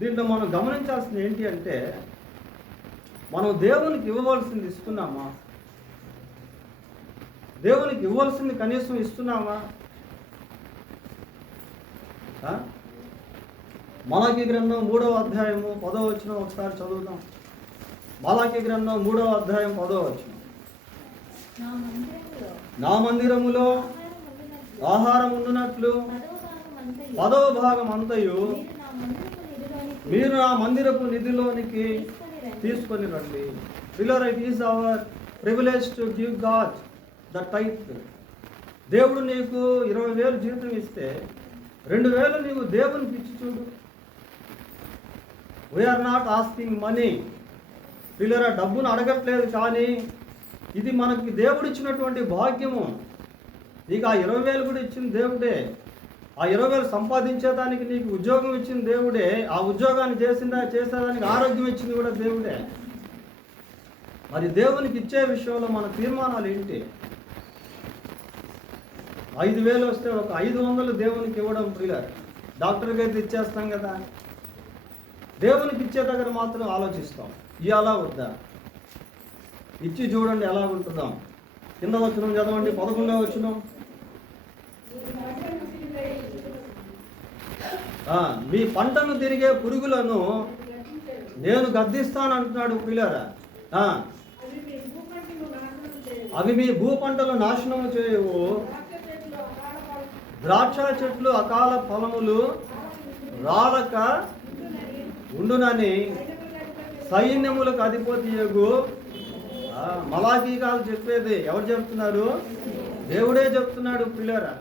దీంట్లో మనం గమనించాల్సింది ఏంటి అంటే మనం దేవునికి ఇవ్వవలసింది ఇస్తున్నామా? దేవునికి ఇవ్వాల్సింది కనీసం ఇస్తున్నామా? మలాకీ గ్రంథం 3వ అధ్యాయము 10వ వచనం ఒకసారి చదువుదాం. మలాకీ గ్రంథం 3వ అధ్యాయం 10వ వచనం. నా మందిరములో ఆహారం ఉండునట్లు 10వ భాగం అంతయు మీరు నా మందిరపు నిధిలోనికి తీసుకొని రండి. Beloved, it is our privilege to give God the tithe. దేవుడు నీకు 20,000 జీతం ఇస్తే 2,000 నీవు దేవునికి ఇచ్చి చూడు. We are not asking money. పిల్లరా, డబ్బును అడగట్లేదు, కానీ ఇది మనకి దేవుడు ఇచ్చినటువంటి భాగ్యము. నీకు ఆ 20,000 కూడా ఇచ్చిన దేవుడే. ఆ 20,000 సంపాదించేదానికి నీకు ఉద్యోగం ఇచ్చిన దేవుడే. ఆ ఉద్యోగాన్ని చేసేదానికి ఆరోగ్యం ఇచ్చింది కూడా దేవుడే. మరి దేవునికి ఇచ్చే విషయంలో మన తీర్మానాలు ఏంటి? 5,000 వస్తే ఒక 500 దేవునికి ఇవ్వడం ప్రియులారా. డాక్టర్కి అయితే ఇచ్చేస్తాం కదా, దేవునికి ఇచ్చే దగ్గర మాత్రం ఆలోచిస్తాం, ఇవ్వాలా వద్దా? ఇచ్చి చూడండి ఎలా ఉంటుందాం. కింద వచనం చదవండి, 11వ వచనం. మీ పంటను తిరిగే పురుగులను నేను గద్దిస్తాను అంటున్నాడు ప్రియులారా. అవి మీ భూ పంటలు నాశనము చేయవు. ద్రాక్ష చెట్లు అకాల ఫలములు రాలక ఉండునని సైన్యములకు అధిపతియగు మలాకీ కాదు చెప్పేది. ఎవరు చెప్తున్నారు? దేవుడే చెప్తున్నాడు ప్రియులారా.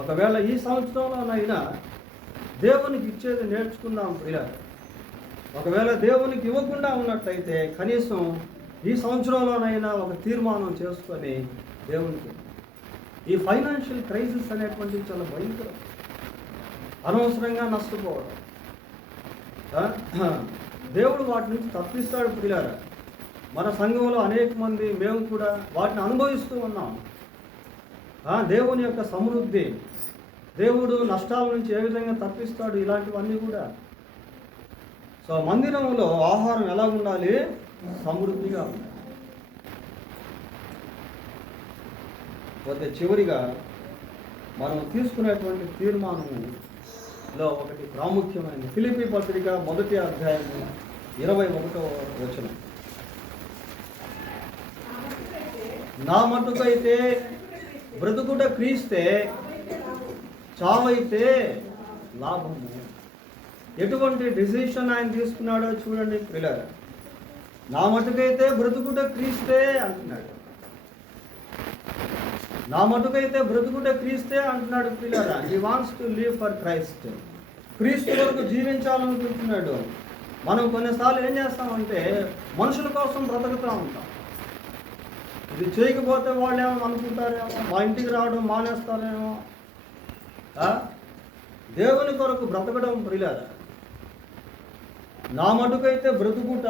ఒకవేళ ఈ సంవత్సరంలోనైనా దేవునికి ఇచ్చేది నేర్చుకుందాం ప్రియులారా. ఒకవేళ దేవునికి ఇవ్వకుండా ఉన్నట్టయితే కనీసం ఈ సంవత్సరంలోనైనా ఒక తీర్మానం చేసుకొని దేవునికి. ఈ ఫైనాన్షియల్ క్రైసిస్ అనేటువంటిది చాలా భయంకరం. అనవసరంగా నష్టపోవడం, దేవుడు వాటి నుంచి తప్పిస్తాడు ప్రియులారా. మన సంఘంలో అనేక మంది మేము కూడా వాటిని అనుభవిస్తూ ఉన్నాం. దేవుని యొక్క సమృద్ధి, దేవుడు నష్టాల నుంచి ఏ విధంగా తప్పిస్తాడు, ఇలాంటివన్నీ కూడా. సో మందిరంలో ఆహారం ఎలా ఉండాలి? సమృద్ధిగా ఉండాలి. పోతే చివరిగా మనం తీసుకునేటువంటి తీర్మానంలో ఒకటి ప్రాముఖ్యమైనది. ఫిలిప్పీ పత్రిక 1వ అధ్యాయము 21వ వచనం. నా మట్టుకైతే బ్రతుకుట క్రీస్తే, చావైతే లాభము. ఎటువంటి డిసిషన్ ఆయన తీసుకున్నాడో చూడండి ప్రియులారా. నా మటుకైతే బ్రతుకుట క్రీస్తే అంటున్నాడు. నా మటుకైతే బ్రతుకుట క్రీస్తే అంటున్నాడు ప్రియులారా. He wants to live for Christ. క్రీస్తు వరకు జీవించాలనుకుంటున్నాడు. మనం కొన్నిసార్లు ఏం చేస్తామంటే మనుషుల కోసం బ్రతుకుతూ ఉంటాం. ఇది చేయకపోతే వాళ్ళు ఏమో అనుకుంటారేమో, మా ఇంటికి రావడం మానేస్తారేమో. దేవుని కొరకు బ్రతకడం ప్రియులారా. నా మటుకైతే బ్రతుకుట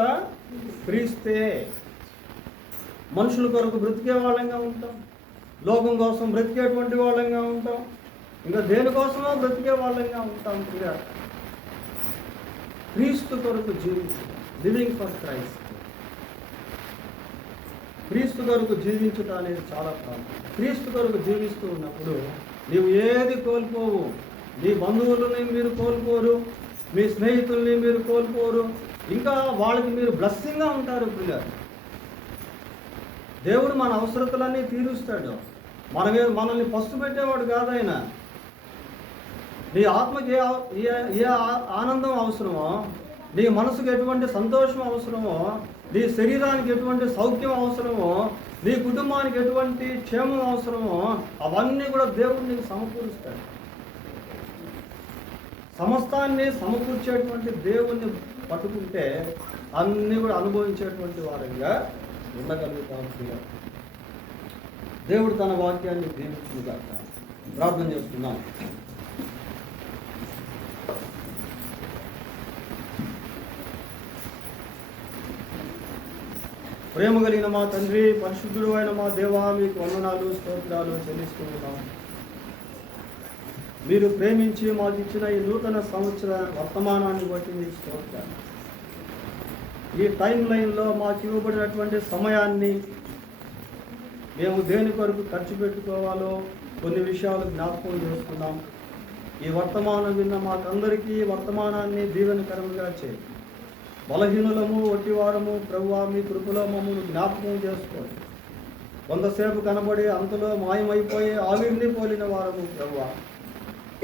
క్రీస్తే. మనుషుల కొరకు బ్రతికే వాళ్ళంగా ఉంటాం, లోకం కోసం బ్రతికేటువంటి వాళ్ళంగా ఉంటాం, ఇంకా దేనికోసమో బ్రతికే వాళ్ళంగా ఉంటాం. ప్రియ, క్రీస్తు కొరకు జీవించడం, లివింగ్ ఫర్ క్రైస్ట్. క్రీస్తు కొరకు జీవించడం అనేది చాలా ప్రాముఖ్యం. క్రీస్తు కొరకు జీవిస్తూ ఉన్నప్పుడు నీవు ఏది కోల్పోవు. మీ బంధువులని మీరు కోల్పోరు, మీ స్నేహితుల్ని మీరు కోల్పోరు, ఇంకా వాళ్ళకి మీరు బ్లెస్సింగ్గా ఉంటారు. పిల్లలు, దేవుడు మన అవసరతలన్నీ తీరుస్తాడు. మనల్ని పస్తు పెట్టేవాడు కాదు ఆయన. నీ ఆత్మకి ఏ ఆనందం అవసరమో, నీ మనసుకు ఎటువంటి సంతోషం అవసరమో, నీ శరీరానికి ఎటువంటి సౌఖ్యం అవసరమో, నీ కుటుంబానికి ఎటువంటి క్షేమం అవసరమో అవన్నీ కూడా దేవుడు నీకు సమకూరుస్తాడు. సమస్తాన్ని సమకూర్చేటువంటి దేవుణ్ణి పట్టుకుంటే అన్నీ కూడా అనుభవించేటువంటి వారంగా ఉండగలుగుతాం. దేవుడు తన వాక్యాన్ని దీవించుగాక. ప్రార్థన చేస్తున్నాం. ప్రేమ కలిగిన మా తండ్రి, పరిశుద్ధుడు అయిన మా దేవా, మీకు వందనాలు స్తోత్రాలు చెల్లిస్తున్నాం. మీరు ప్రేమించి మాకు ఇచ్చిన ఈ నూతన సంవత్సర వర్తమానాన్ని బట్టి మీకు స్తోత్రాలు. ఈ టైం లైన్లో మాకు ఇవ్వబడినటువంటి సమయాన్ని మేము దేని కొరకు ఖర్చు పెట్టుకోవాలో కొన్ని విషయాలు జ్ఞాపకం చేసుకున్నాం. ఈ వర్తమానం విన్న మాకందరికీ వర్తమానాన్ని దీవెనకరంగా చేయి. బలహీనులము, ఒట్టివారము ప్రభువా, మీ కృపలో మమ్మల్ని జ్ఞాపకం చేసుకోండి. కొంతసేపు కనబడి అంతలో మాయమైపోయి ఆవిరిని పోలిన వారము ప్రభువా,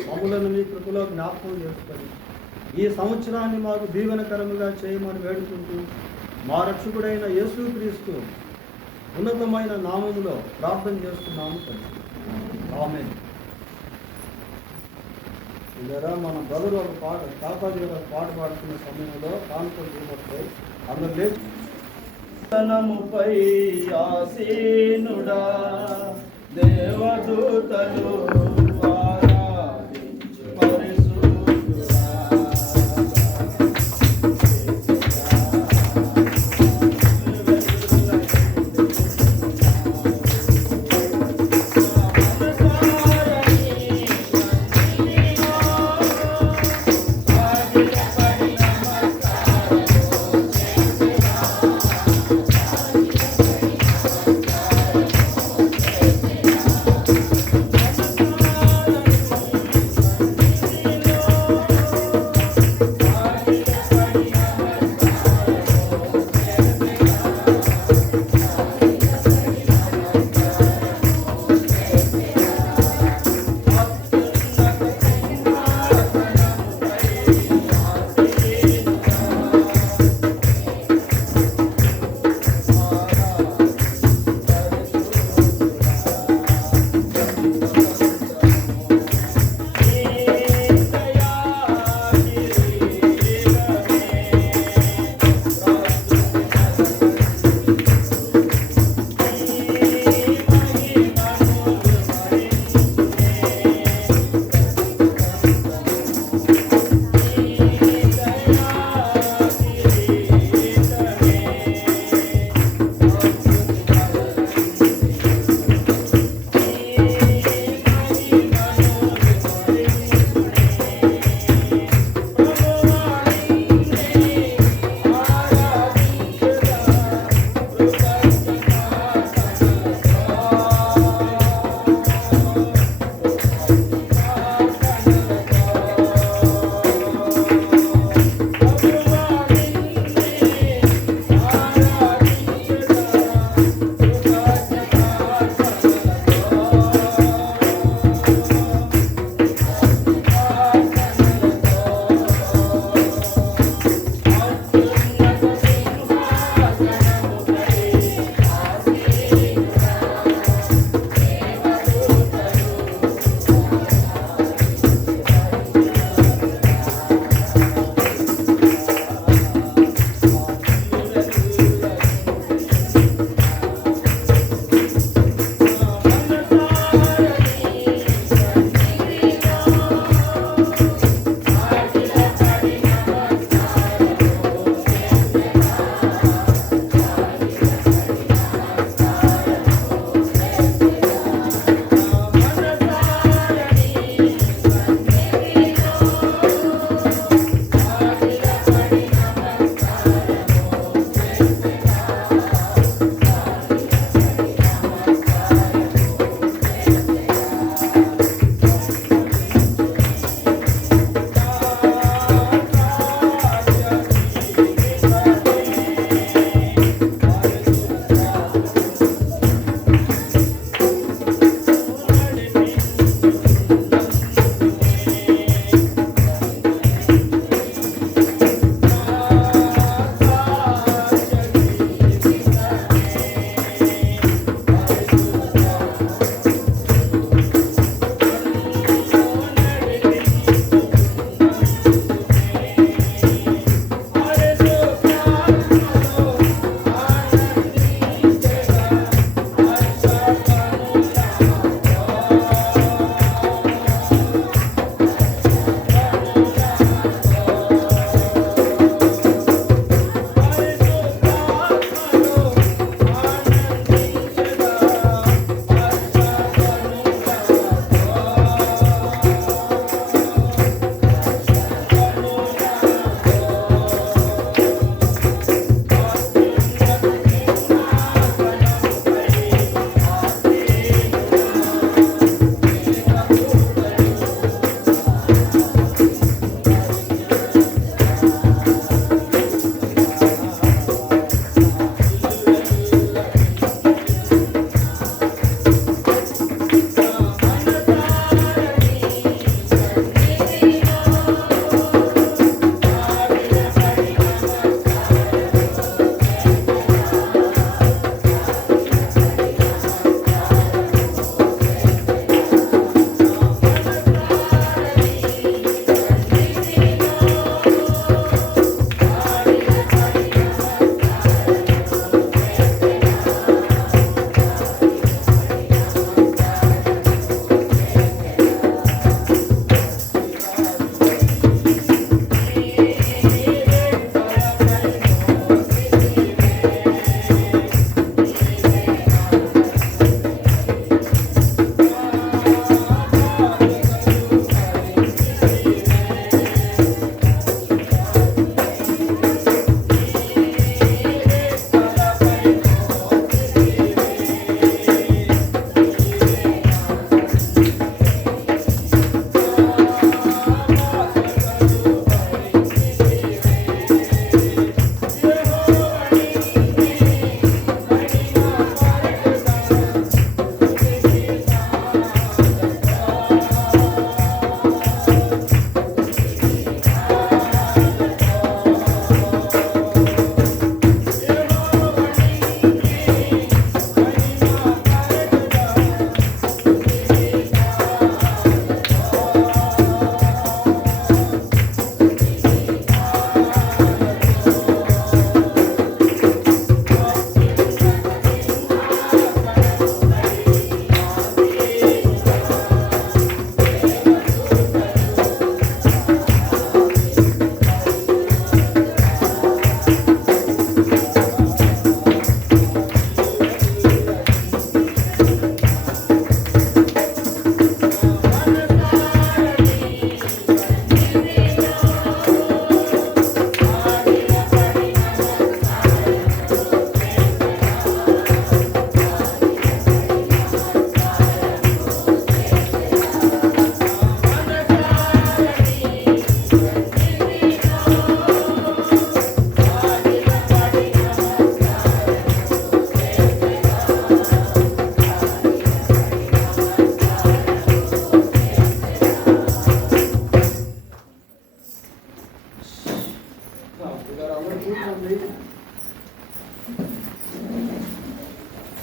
మమ్మలను మీ కృపలో జ్ఞాపకం చేసుకొని ఈ సంవత్సరాన్ని మాకు దీవెనకరముగా చేయమని వేడుకుంటూ మా రక్షకుడైన యేసుక్రీస్తు ఉన్నతమైన నామములో ప్రార్థన చేస్తున్నాము తండ్రి. ఆమేన్. ఇలా మన బ్రదర్ ఒక పాట, కాకాజీ ఒక పాట పాడుతున్న సమయంలో కాన్ఫరెన్స్ ఏమవుతాయి అందరు లేదు. తనముపై ఆసీనుడా దేవదూతలు